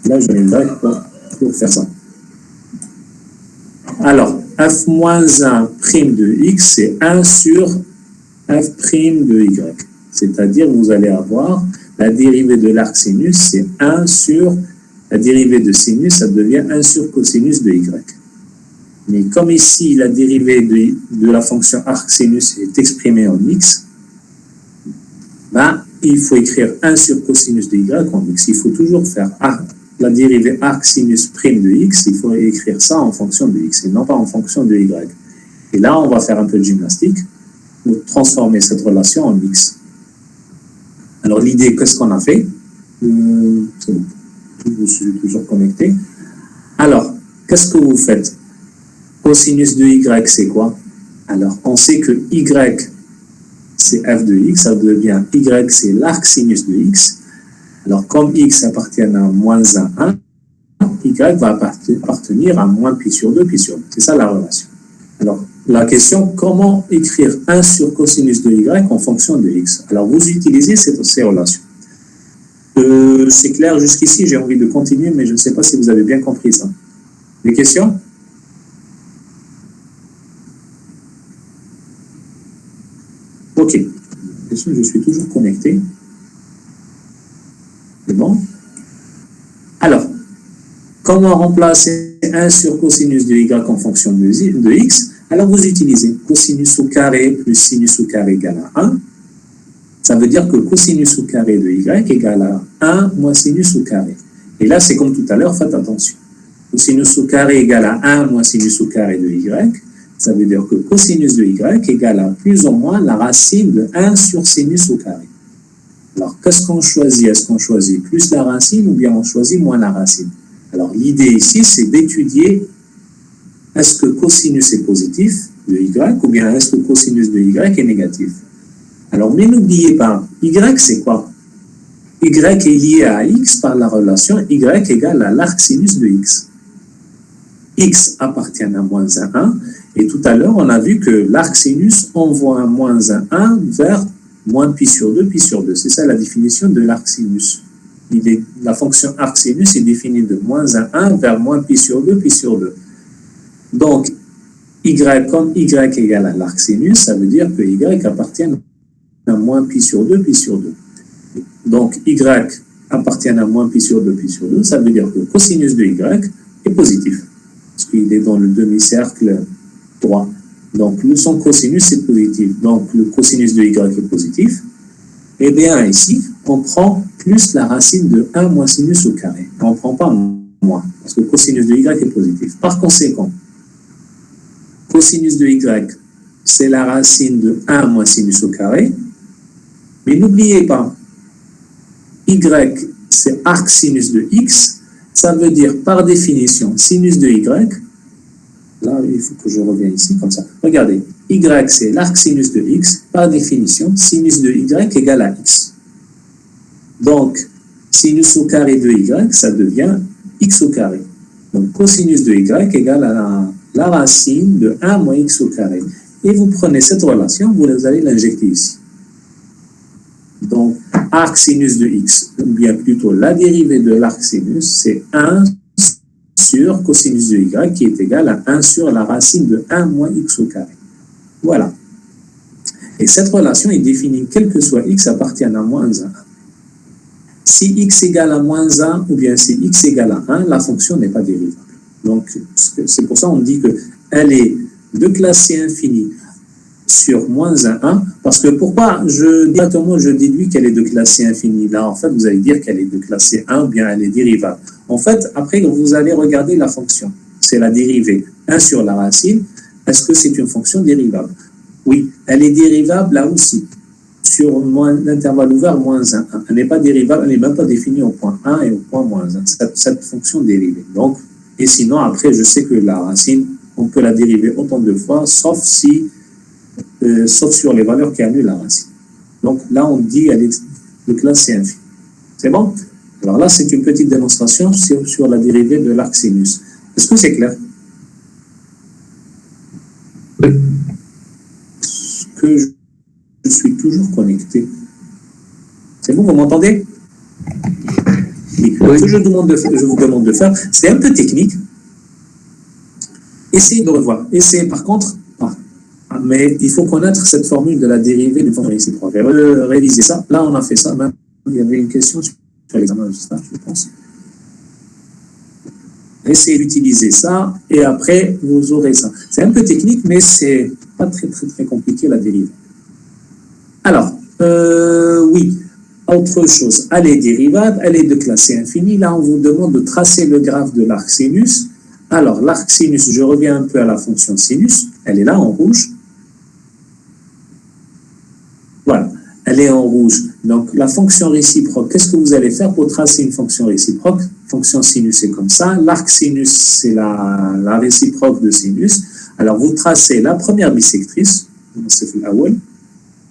Là, je mets y pour faire ça. Alors, f-1 prime de x, c'est 1 sur f prime de y. C'est-à-dire, vous allez avoir la dérivée de l'arc sinus, c'est 1 sur la dérivée de sinus, ça devient 1 sur cosinus de y. Mais comme ici, la dérivée de la fonction arc sinus est exprimée en x, ben, il faut écrire 1 sur cosinus de y en x. Il faut toujours faire la dérivée arc sinus prime de x, il faut écrire ça en fonction de x et non pas en fonction de y. Et là, on va faire un peu de gymnastique pour transformer cette relation en x. Alors, l'idée, qu'est-ce qu'on a fait? C'est bon. Je suis toujours connecté. Alors, qu'est-ce que vous faites? Cosinus de y, c'est quoi? Alors, on sait que y, c'est f de x, ça devient y, c'est l'arc sinus de x. Alors, comme x appartient à moins 1, 1, y va appartenir à moins pi sur 2, pi sur 2. C'est ça la relation. Alors, la question, comment écrire 1 sur cosinus de y en fonction de x? Alors, vous utilisez ces relations. C'est clair jusqu'ici, j'ai envie de continuer, mais je ne sais pas si vous avez bien compris ça. Des questions? Ok. Je suis toujours connecté. C'est bon? Alors, comment remplacer 1 sur cosinus de y en fonction de x? Alors vous utilisez cosinus au carré plus sinus au carré égale à 1. Ça veut dire que cosinus au carré de y égale à 1 moins sinus au carré. Et là, c'est comme tout à l'heure, faites attention. Cosinus au carré égale à 1 moins sinus au carré de y. Ça veut dire que cosinus de y égale à plus ou moins la racine de 1 sur sinus au carré. Alors, qu'est-ce qu'on choisit? Est-ce qu'on choisit plus la racine ou bien on choisit moins la racine? Alors, l'idée ici, c'est d'étudier est-ce que cosinus est positif de y ou bien est-ce que cosinus de y est négatif? Alors, mais n'oubliez pas, y c'est quoi? Y est lié à x par la relation y égale à l'arc sinus de x. X appartient à moins 1, et tout à l'heure, on a vu que l'arc sinus envoie un moins 1 vers moins pi sur 2, pi sur 2. C'est ça la définition de l'arc sinus. La fonction arc sinus est définie de moins 1 vers moins pi sur 2, pi sur 2. Donc, y comme y égale à l'arc sinus, ça veut dire que y appartient à moins pi sur 2, pi sur 2. Donc, y appartient à moins pi sur 2, pi sur 2, ça veut dire que cosinus de y est positif, parce qu'il est dans le demi-cercle droit. Donc, son cosinus est positif. Donc, le cosinus de y est positif. Eh bien, ici, on prend plus la racine de 1 moins sinus au carré. On ne prend pas moins, parce que cosinus de y est positif. Par conséquent, cosinus de y, c'est la racine de 1 moins sinus au carré. Mais n'oubliez pas, y, c'est arc sinus de x. Ça veut dire, par définition, sinus de y. Là, il faut que je revienne ici, comme ça. Regardez, y, c'est l'arc sinus de x. Par définition, sinus de y égale à x. Donc, sinus au carré de y, ça devient x au carré. Donc, cosinus de y égale à la racine de 1 moins x au carré. Et vous prenez cette relation, vous allez l'injecter ici. Donc, arc sinus de x, ou bien plutôt la dérivée de l'arc sinus, c'est 1 sur cosinus de y qui est égal à 1 sur la racine de 1 moins x au carré. Voilà. Et cette relation est définie, quel que soit x appartient à moins 1. Si x égale à moins 1 ou bien si x égale à 1, la fonction n'est pas dérivable. Donc, c'est pour ça qu'on dit qu'elle est de classe C infinie sur moins 1, parce que pourquoi je déduis qu'elle est de classe C infinie? Là, en fait, vous allez dire qu'elle est de classe C 1 ou bien elle est dérivable. En fait, après, vous allez regarder la fonction. C'est la dérivée 1 sur la racine. Est-ce que c'est une fonction dérivable? Oui, elle est dérivable là aussi, sur l'intervalle ouvert moins 1. Elle n'est pas dérivable, elle n'est même pas définie au point 1 et au point moins 1. Cette fonction dérivée. Donc, et sinon, après, je sais que la racine, on peut la dériver autant de fois, sauf sur les valeurs qui annulent la racine. Donc là, on dit qu'elle est de classe C infinie. C'est bon? Alors là, c'est une petite démonstration sur la dérivée de l'arc sinus. Est-ce que c'est clair? Oui. Est-ce que je suis toujours connecté? C'est bon, vous m'entendez? Oui. Ce que je vous demande de faire, c'est un peu technique. Essayez de revoir. Essayez par contre, mais il faut connaître cette formule de la dérivée d'une fonction réciproque. Réviser ça. Là, on a fait ça. Même, il y avait une question sur l'examen de ça, je pense. Essayez d'utiliser ça et après, vous aurez ça. C'est un peu technique, mais c'est pas très compliqué la dérivée. Alors, oui. Autre chose, elle est dérivable, elle est de classe C infinie. Là, on vous demande de tracer le graphe de l'arc sinus. Alors, l'arc sinus, je reviens un peu à la fonction sinus. Elle est là en rouge. Voilà, elle est en rouge. Donc, la fonction réciproque, qu'est-ce que vous allez faire pour tracer une fonction réciproque? Fonction sinus, c'est comme ça. L'arc sinus, c'est la réciproque de sinus. Alors, vous tracez la première bisectrice, c'est la wall,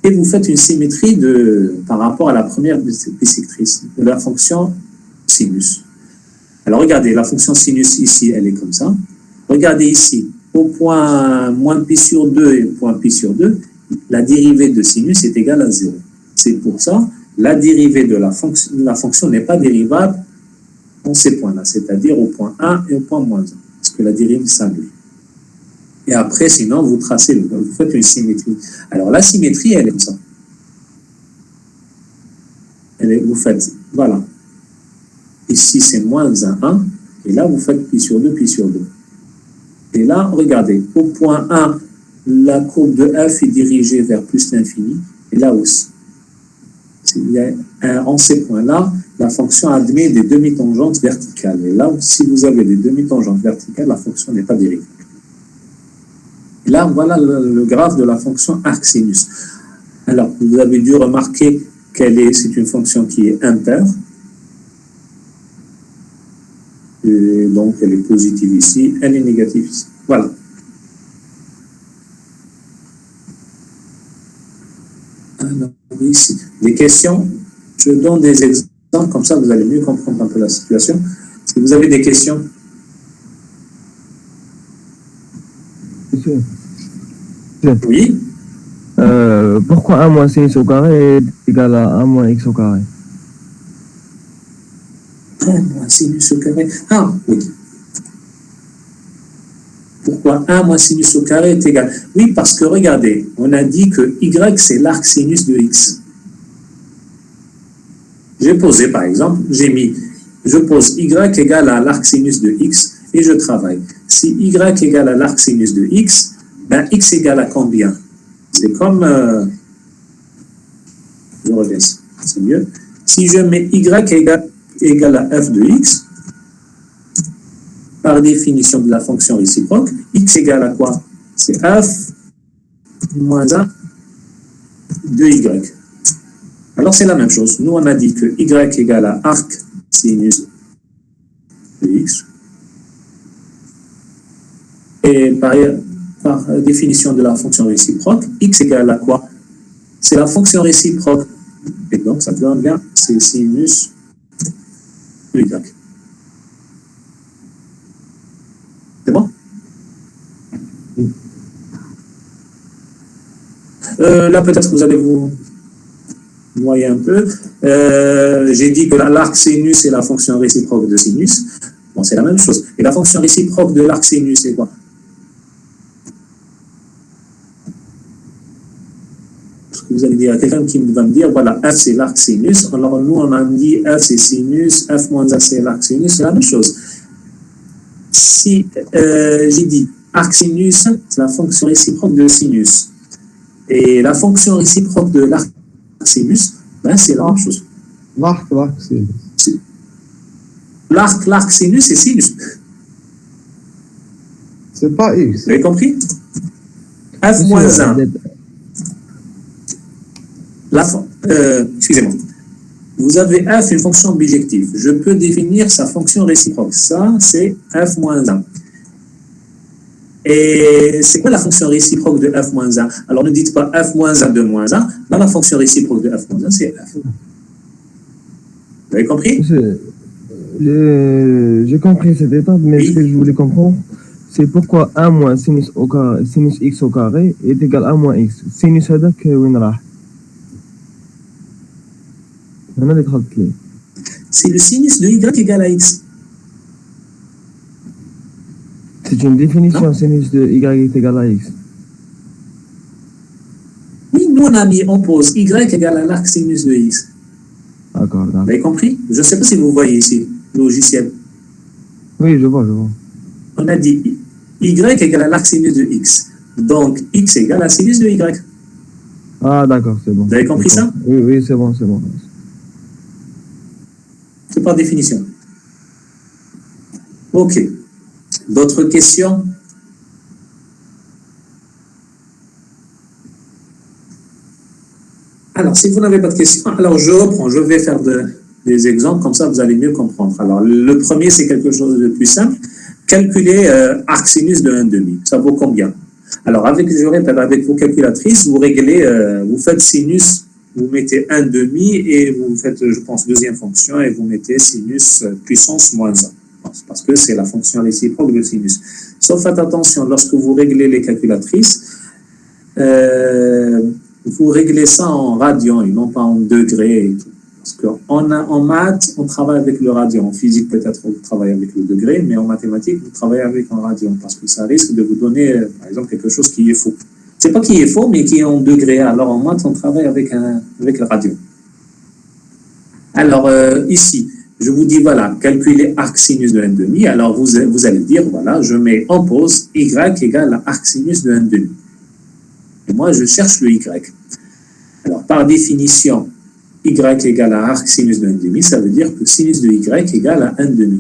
et vous faites une symétrie par rapport à la première bisectrice de la fonction sinus. Alors, regardez, la fonction sinus ici, elle est comme ça. Regardez ici, au point moins pi sur 2 et point pi sur 2, la dérivée de sinus est égale à 0. C'est pour ça, la dérivée de la fonction n'est pas dérivable en ces points-là, c'est-à-dire au point 1 et au point moins 1, parce que la dérivée s'annule. Et après, sinon, vous faites une symétrie. Alors, la symétrie, elle est comme ça. Vous faites, voilà. Ici, c'est moins 1, et là, vous faites pi sur 2, pi sur 2. Et là, regardez, au point 1, la courbe de f est dirigée vers plus l'infini, et là aussi. En ces points-là, la fonction admet des demi-tangentes verticales. Et là, si vous avez des demi-tangentes verticales, la fonction n'est pas dérivée. Et là, voilà le graphe de la fonction arcsinus. Alors, vous avez dû remarquer c'est une fonction qui est impaire. Et donc, elle est positive ici, elle est négative ici. Voilà. Alors, ici, les questions, je donne des exemples, comme ça vous allez mieux comprendre un peu la situation. Si vous avez des questions. Monsieur. Oui. Pourquoi 1 moins sinus au carré est égal à 1 moins x au carré? 1 moins sinus au carré. Ah, oui. Pourquoi 1 moins sinus au carré est égal? Oui, parce que regardez, on a dit que y c'est l'arc sinus de x. J'ai posé par exemple, je pose y égale à l'arc sinus de x et je travaille. Si y égale à l'arc sinus de x, ben x égale à combien? C'est comme, je redescends, c'est mieux. Si je mets y égale à f de x, par définition de la fonction réciproque, x égale à quoi? C'est f moins 1 de y. Alors c'est la même chose. Nous on a dit que y égale à arc sinus de x. Et par définition de la fonction réciproque, x égale à quoi? C'est la fonction réciproque. Et donc ça donne bien, c'est sinus de y. C'est bon? Là, peut-être que vous allez vous noyer un peu. J'ai dit que l'arc sinus est la fonction réciproque de sinus. Bon, c'est la même chose. Et la fonction réciproque de l'arc sinus, c'est quoi? Parce que vous allez dire à quelqu'un qui va me dire, voilà, f c'est l'arc sinus. Alors nous, on a dit f c'est sinus, f moins 1 c'est l'arc sinus, c'est la même chose. Si j'ai dit arc sinus, c'est la fonction réciproque de sinus. Et la fonction réciproque de l'arc sinus, ben, c'est la même chose. L'arc sinus. L'arc sinus, c'est sinus. C'est pas x. Vous avez compris? F moins 1. Excusez-moi. Vous avez f une fonction bijective. Je peux définir sa fonction réciproque. Ça, c'est f moins 1. Et c'est quoi la fonction réciproque de f moins 1? Alors ne dites pas f moins 1 de moins 1. Là, la fonction réciproque de f moins 1, c'est f. Vous avez compris? J'ai compris cette étape, mais oui. Ce que je voulais comprendre, c'est pourquoi 1 moins sinus x au carré est égal à 1 moins x. Sinus هذاك وين راح؟ هنا اللي دخلت لي. C'est le sinus de y égale à x. C'est une définition, sinus de y est égal à x. Oui, nous on a mis, on pose y égale à l'arc sinus de x. D'accord. Vous avez compris? Je ne sais pas si vous voyez ici, le logiciel. Oui, je vois. On a dit y égale à l'arc sinus de x. Donc, x égale à sinus de y. Ah, d'accord, c'est bon. Vous avez compris ça? Oui, c'est bon. C'est par définition. Ok. D'autres questions? Alors, si vous n'avez pas de questions, alors je reprends. Je vais faire des exemples, comme ça vous allez mieux comprendre. Alors, le premier, c'est quelque chose de plus simple. Calculer arc sinus de 1,5. Ça vaut combien? Alors, je répète, avec vos calculatrices, vous réglez, vous faites sinus, vous mettez 1,5 et vous faites, je pense, deuxième fonction et vous mettez sinus puissance moins 1. Parce que c'est la fonction réciproque de sinus. Sauf faites attention, lorsque vous réglez les calculatrices, vous réglez ça en radians et non pas en degrés et tout. Parce qu'en maths, on travaille avec le radian. En physique, peut-être, vous travaillez avec le degré, mais en mathématiques, vous travaillez avec un radian. Parce que ça risque de vous donner, par exemple, quelque chose qui est faux. C'est pas qui est faux, mais qui est en degré. Alors, en maths, on travaille avec le radian. Alors, ici, je vous dis, voilà, calculer arc sinus de 1,5. Alors, vous allez dire, voilà, je mets en pause y égale à arc sinus de 1,5. Et moi, je cherche le y. Alors, par définition, y égale à arc sinus de 1,5, ça veut dire que sinus de y égale à 1,5.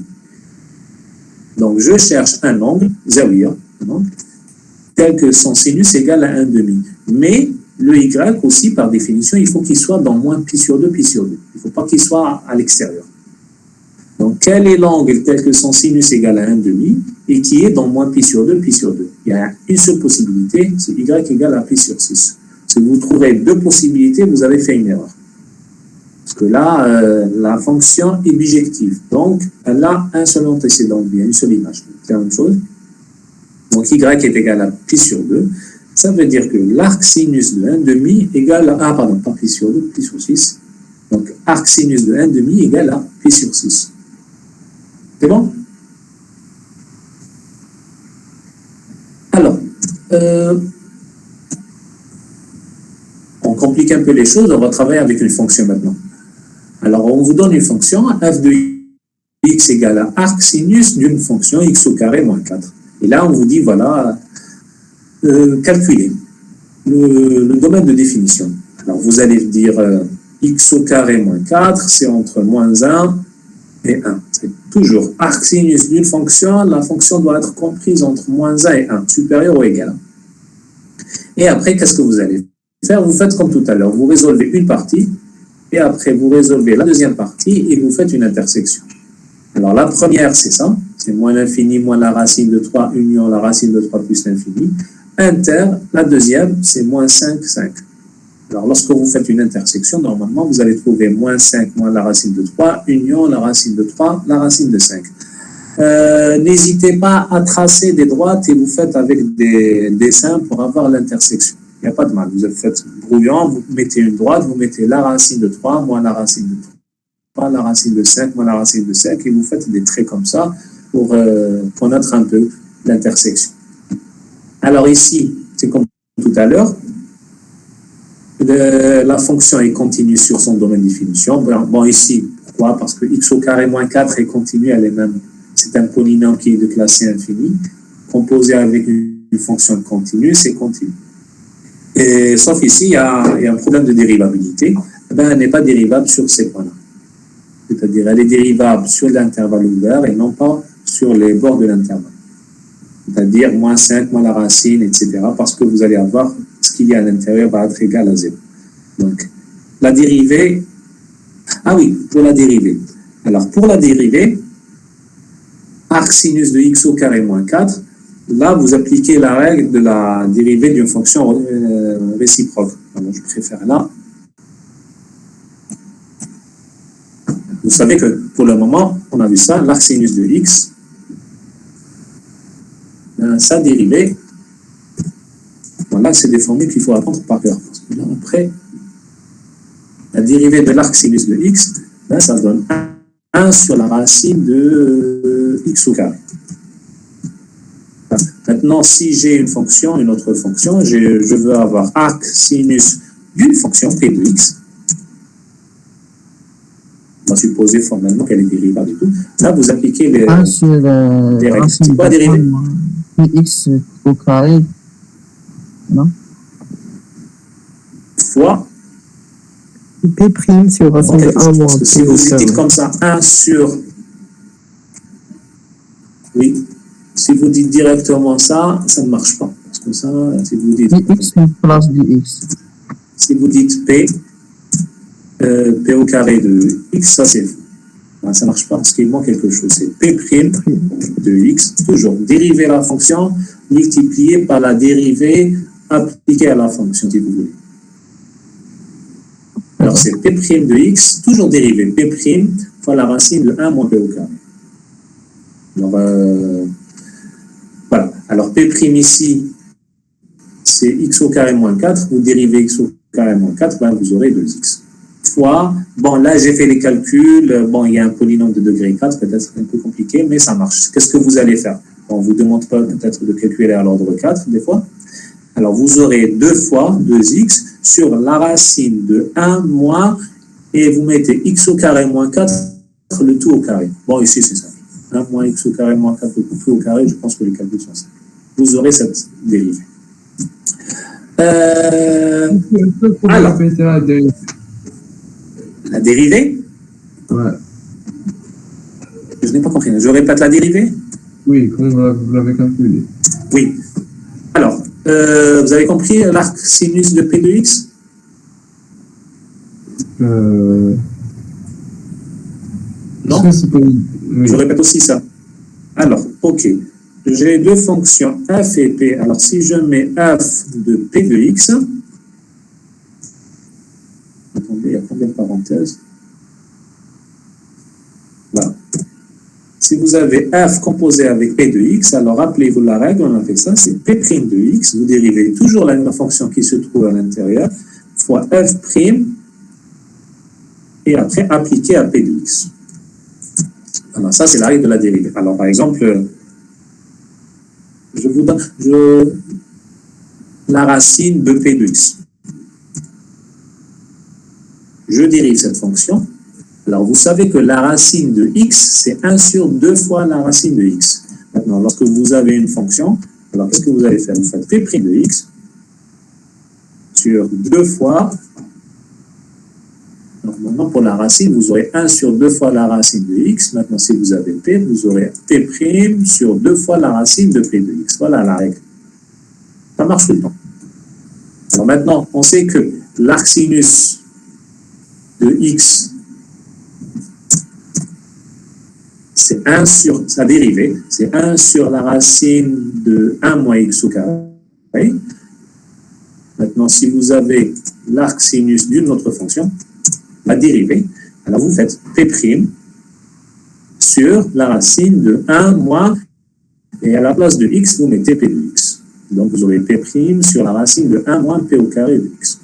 Donc, je cherche un angle, zawiya, tel que son sinus égale à 1,5. Mais le y aussi, par définition, il faut qu'il soit dans moins pi sur 2, pi sur 2. Il ne faut pas qu'il soit à l'extérieur. Donc, quel est l'angle tel que son sinus égale à 1,5 et qui est dans moins pi sur 2, pi sur 2? Il y a une seule possibilité, c'est y égale à pi sur 6. Si vous trouvez deux possibilités, vous avez fait une erreur. Parce que là, la fonction est bijective. Donc, elle a un seul antécédent, bien une seule image. C'est la même chose. Donc, y est égal à pi sur 2. Ça veut dire que l'arc sinus de 1,5 égale à... Ah, pardon, pas pi sur 2, pi sur 6. Donc, arc sinus de 1,5 égale à pi sur 6. C'est bon? Alors, on complique un peu les choses, on va travailler avec une fonction maintenant. Alors, on vous donne une fonction, f de x égale à arc sinus d'une fonction x au carré moins 4. Et là, on vous dit, voilà, calculer le domaine de définition. Alors, vous allez dire x au carré moins 4, c'est entre moins 1 et 1. C'est toujours arc sinus d'une fonction, la fonction doit être comprise entre moins 1 et 1, supérieur ou égal. Et après, qu'est-ce que vous allez faire? Vous faites comme tout à l'heure, vous résolvez une partie, et après vous résolvez la deuxième partie, et vous faites une intersection. Alors la première, c'est ça, c'est moins l'infini, moins la racine de 3, union la racine de 3 plus l'infini. Inter, la deuxième, c'est moins 5, 5. Alors, lorsque vous faites une intersection, normalement, vous allez trouver moins 5 moins la racine de 3, union la racine de 3, la racine de 5. N'hésitez pas à tracer des droites et vous faites avec des dessins pour avoir l'intersection. Il n'y a pas de mal. Vous faites brouillon, vous mettez une droite, vous mettez la racine de 3 moins la racine de 3, la racine de 5 moins la racine de 5, et vous faites des traits comme ça pour connaître un peu l'intersection. Alors ici, c'est comme tout à l'heure, la fonction est continue sur son domaine de définition. Bon, ici, pourquoi? Parce que x au carré moins 4 est continue, elle est même, c'est un polynôme qui est de classe C infinie, composé avec une fonction continue, c'est continu. Et, sauf ici, il y a un problème de dérivabilité. Eh bien, elle n'est pas dérivable sur ces points-là. C'est-à-dire, elle est dérivable sur l'intervalle ouvert et non pas sur les bords de l'intervalle. C'est-à-dire, moins 5, moins la racine, etc. Parce que vous allez avoir ce qu'il y a à l'intérieur va être égal à 0. Donc, la dérivée... Ah oui, pour la dérivée. Alors, pour la dérivée, arc sinus de x au carré moins 4, là, vous appliquez la règle de la dérivée d'une fonction réciproque. Alors, je préfère là. Vous savez que, pour le moment, on a vu ça, l'arc sinus de x, sa dérivée, voilà, c'est des formules qu'il faut apprendre par cœur. Parce que là, après, la dérivée de l'arc sinus de x, là, ça donne 1 sur la racine de x au carré. Maintenant, si j'ai une fonction, une autre fonction, je veux avoir arc sinus d'une fonction p de x. On va supposer formellement qu'elle est dérivable et tout. Là, vous appliquez les règles. C'est quoi dérivée? X au carré, non? Fois P', c'est au racine de 1 moins P. Si vous dites comme ça, 1 sur... Oui. Si vous dites directement ça, ça ne marche pas. Parce que ça, si vous dites... X place du X. Si vous dites P, P au carré de X, ça c'est faux. Ça ne marche pas parce qu'il manque quelque chose. C'est P' de X, toujours. Dériver la fonction multipliée par la dérivée appliquée à la fonction, si vous voulez. Alors c'est P' de X, toujours dérivé. P' fois la racine de 1 moins P au carré. Alors, voilà. Alors P' ici, c'est X au carré moins 4. Vous dérivez X au carré moins 4, ben vous aurez 2X. Fois, bon là j'ai fait les calculs, bon il y a un polynôme de degré 4, peut-être un peu compliqué, mais ça marche. Qu'est-ce que vous allez faire? On ne vous demande pas peut-être de calculer à l'ordre 4 des fois. Alors vous aurez 2 fois 2x sur la racine de 1 moins, et vous mettez x au carré moins 4, le tout au carré. Bon ici c'est simple. 1 moins x au carré moins 4, le tout au carré, je pense que les calculs sont simples. Vous aurez cette dérivée. Comment on Alors. appelle ça La dérivée? Ouais. Je n'ai pas compris. Je répète la dérivée? Oui, comment vous l'avez calculé? Oui. Alors, vous avez compris l'arc sinus de P de X? Non? Oui. Je répète aussi ça. Alors, OK. J'ai deux fonctions f et p. Alors, si je mets f de P de X, attendez, il y a combien de parenthèses? Voilà. Si vous avez f composé avec p de x, alors rappelez-vous la règle, on a fait ça, c'est p' de x, vous dérivez toujours la fonction qui se trouve à l'intérieur, fois f', et après appliquer à p de x. Alors ça, c'est la règle de la dérivée. Alors par exemple, je vous donne la racine de p de x. Je dérive cette fonction. Alors, vous savez que la racine de x, c'est 1 sur 2 fois la racine de x. Maintenant, lorsque vous avez une fonction, alors qu'est-ce que vous allez faire? Vous faites p' de x sur 2 fois. Donc, maintenant, pour la racine, vous aurez 1 sur 2 fois la racine de x. Maintenant, si vous avez p, vous aurez p' sur 2 fois la racine de p de x. Voilà la règle. Ça marche tout le temps. Alors maintenant, on sait que l'arc sinus de x, c'est 1 sur sa dérivée, c'est 1 sur la racine de 1 moins x au carré. Maintenant, si vous avez l'arc sinus d'une autre fonction, la dérivée, alors vous faites p' sur la racine de 1 moins, et à la place de x, vous mettez p de x. Donc, vous aurez p' sur la racine de 1 moins p au carré de x.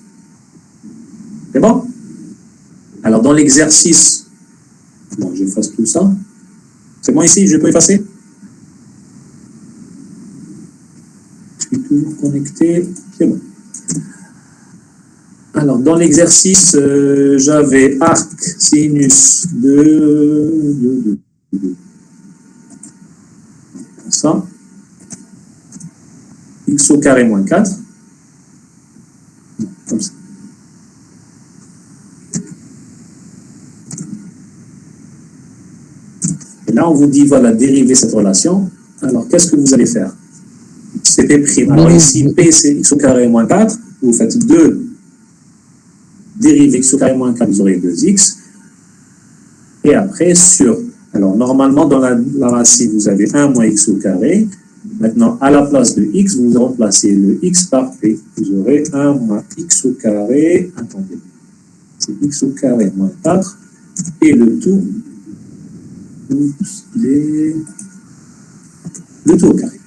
C'est bon? Alors, dans l'exercice, bon, j'efface tout ça. C'est bon ici, je peux effacer? Je suis toujours connecté. C'est bon. Alors, dans l'exercice, j'avais arc sinus de ça. X au carré moins 4. Comme ça. Et là, on vous dit, voilà, dériver cette relation. Alors, qu'est-ce que vous allez faire? C'est P'. Alors ici, P, c'est x au carré moins 4. Vous faites 2 dériver x au carré moins 4, vous aurez 2x. Et après, sur... Alors, normalement, dans la racine, vous avez 1 moins x au carré. Maintenant, à la place de x, vous remplacez le x par p. Vous aurez 1 moins x au carré. Attendez. C'est x au carré moins 4. Et le tout... le tout au carré.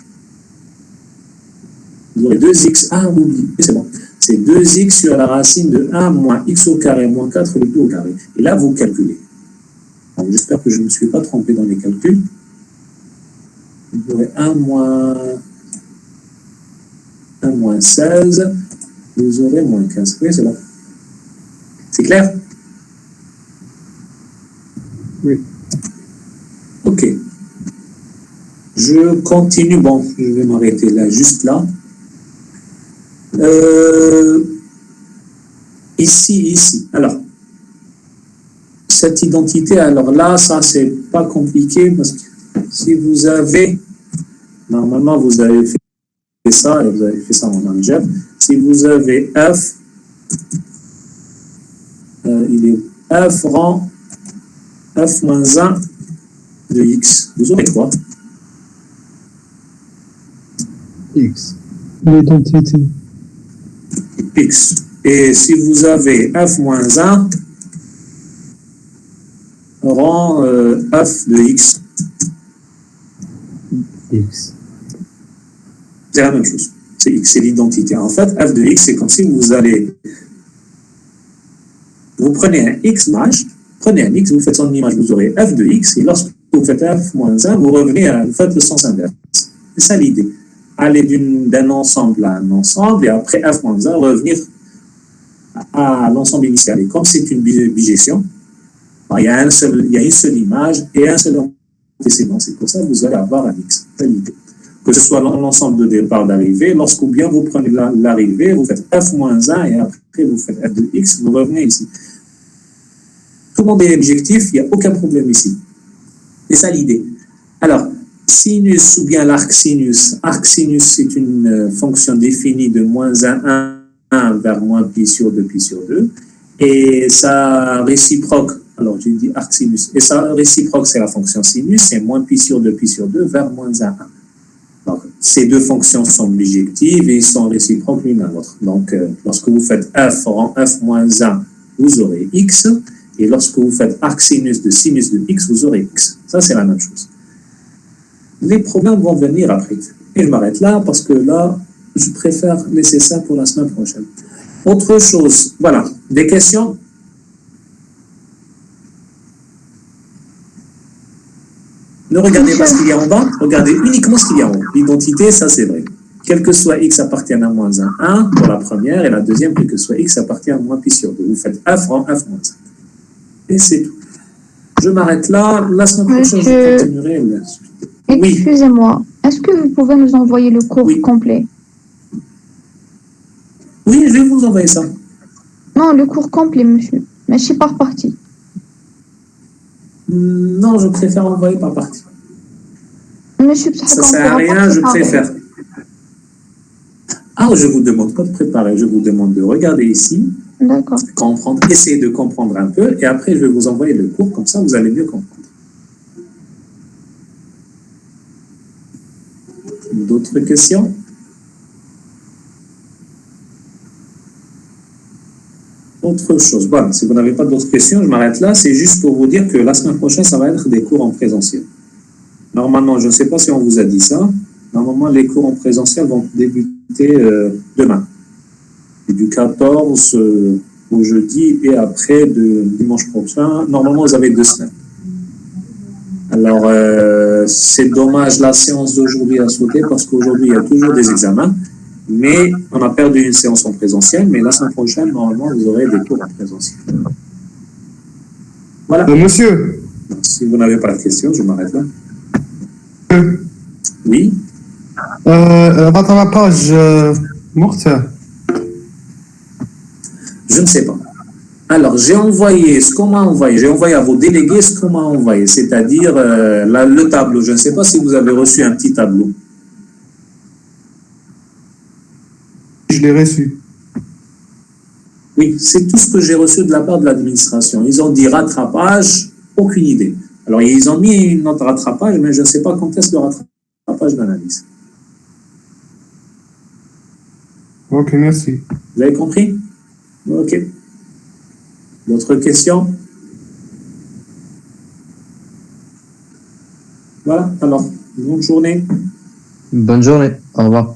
Vous aurez 2x. Ah oui, c'est bon. C'est 2x sur la racine de 1 moins x au carré moins 4, le tout au carré. Et là, vous calculez. J'espère que je ne me suis pas trompé dans les calculs. Vous aurez 1 moins 16. Vous aurez moins 15. Oui, c'est bon. C'est clair? Oui. Ok. Je continue. Bon, je vais m'arrêter là, juste là. Ici. Alors, cette identité, alors là, ça, c'est pas compliqué parce que si vous avez, normalement, vous avez fait ça et vous avez fait ça en algèbre. Si vous avez f, il est f rang f moins 1 de x. Vous aurez quoi? X. L'identité. X. Et si vous avez f moins 1 rang f de x. X. C'est la même chose. C'est x, c'est l'identité. En fait, f de x, c'est comme si vous prenez un x image, vous faites son image, vous aurez f de x, et lorsque vous faites f moins 1, vous revenez à, vous faites le sens inverse. C'est ça l'idée. Aller d'un ensemble à un ensemble, et après f moins 1, revenir à l'ensemble initial. Et comme c'est une bijection, il y a une seule image et un seul antécédent. C'est pour ça que vous allez avoir un x. C'est l'idée. que ce soit l'ensemble de départ d'arrivée, lorsque bien vous prenez l'arrivée, vous faites f moins 1 et après vous faites f de x, vous revenez ici. Tout le monde est objectif, il n'y a aucun problème ici. C'est ça l'idée. Alors, sinus ou bien l'arc sinus c'est une fonction définie de moins 1 vers moins pi sur 2 pi sur 2 et sa réciproque, alors j'ai dit arc sinus, et sa réciproque c'est la fonction sinus, c'est moins pi sur 2 vers moins 1. Donc, ces deux fonctions sont bijectives et ils sont réciproques l'une à l'autre. Donc, lorsque vous faites f rang f moins 1, vous aurez x, et lorsque vous faites arc sinus de x, vous aurez x. Ça, c'est la même chose. Les problèmes vont venir après. Et je m'arrête là parce que là, je préfère laisser ça pour la semaine prochaine. Autre chose, voilà, des questions? Ne regardez pas ce qu'il y a en bas, regardez uniquement ce qu'il y a en haut. L'identité, ça c'est vrai. Quel que soit x appartient à moins 1 pour la première, et la deuxième, quel que soit x appartient à moins pi sur 2. Vous faites f rang f moins 1. Et c'est tout. Je m'arrête là. La semaine prochaine, je continuerai. Oui. Excusez-moi, est-ce que vous pouvez nous envoyer le cours complet? Oui, je vais vous envoyer ça. Non, le cours complet, monsieur. Mais je suis par partie. Non, je préfère envoyer par partie. Monsieur, ça sert à rien, je préfère. Ah, je ne vous demande pas de préparer, je vous demande de regarder ici, comprendre, essayer de comprendre un peu, et après je vais vous envoyer le cours, comme ça vous allez mieux comprendre. D'autres questions? Autre chose. Voilà, si vous n'avez pas d'autres questions, je m'arrête là. C'est juste pour vous dire que la semaine prochaine, ça va être des cours en présentiel. Normalement, je ne sais pas si on vous a dit ça. Normalement, les cours en présentiel vont débuter demain. Et du 14 au jeudi et après de dimanche prochain. Normalement, vous avez 2 semaines. Alors, c'est dommage la séance d'aujourd'hui à sauter parce qu'aujourd'hui, il y a toujours des examens. Mais on a perdu une séance en présentiel, mais la semaine prochaine, normalement, vous aurez des cours en présentiel. Voilà. Monsieur. Si vous n'avez pas de questions, je m'arrête là. Oui. Votre la page morte. Je ne sais pas. Alors, j'ai envoyé ce qu'on m'a envoyé. J'ai envoyé à vos délégués ce qu'on m'a envoyé, c'est-à-dire le tableau. Je ne sais pas si vous avez reçu un petit tableau. Je l'ai reçu. Oui, c'est tout ce que j'ai reçu de la part de l'administration. Ils ont dit rattrapage, aucune idée. Alors, ils ont mis une note rattrapage, mais je ne sais pas quand est-ce le rattrapage d'analyse. Ok, merci. Vous avez compris? Ok. D'autres questions? Voilà, alors, bonne journée. Bonne journée, au revoir.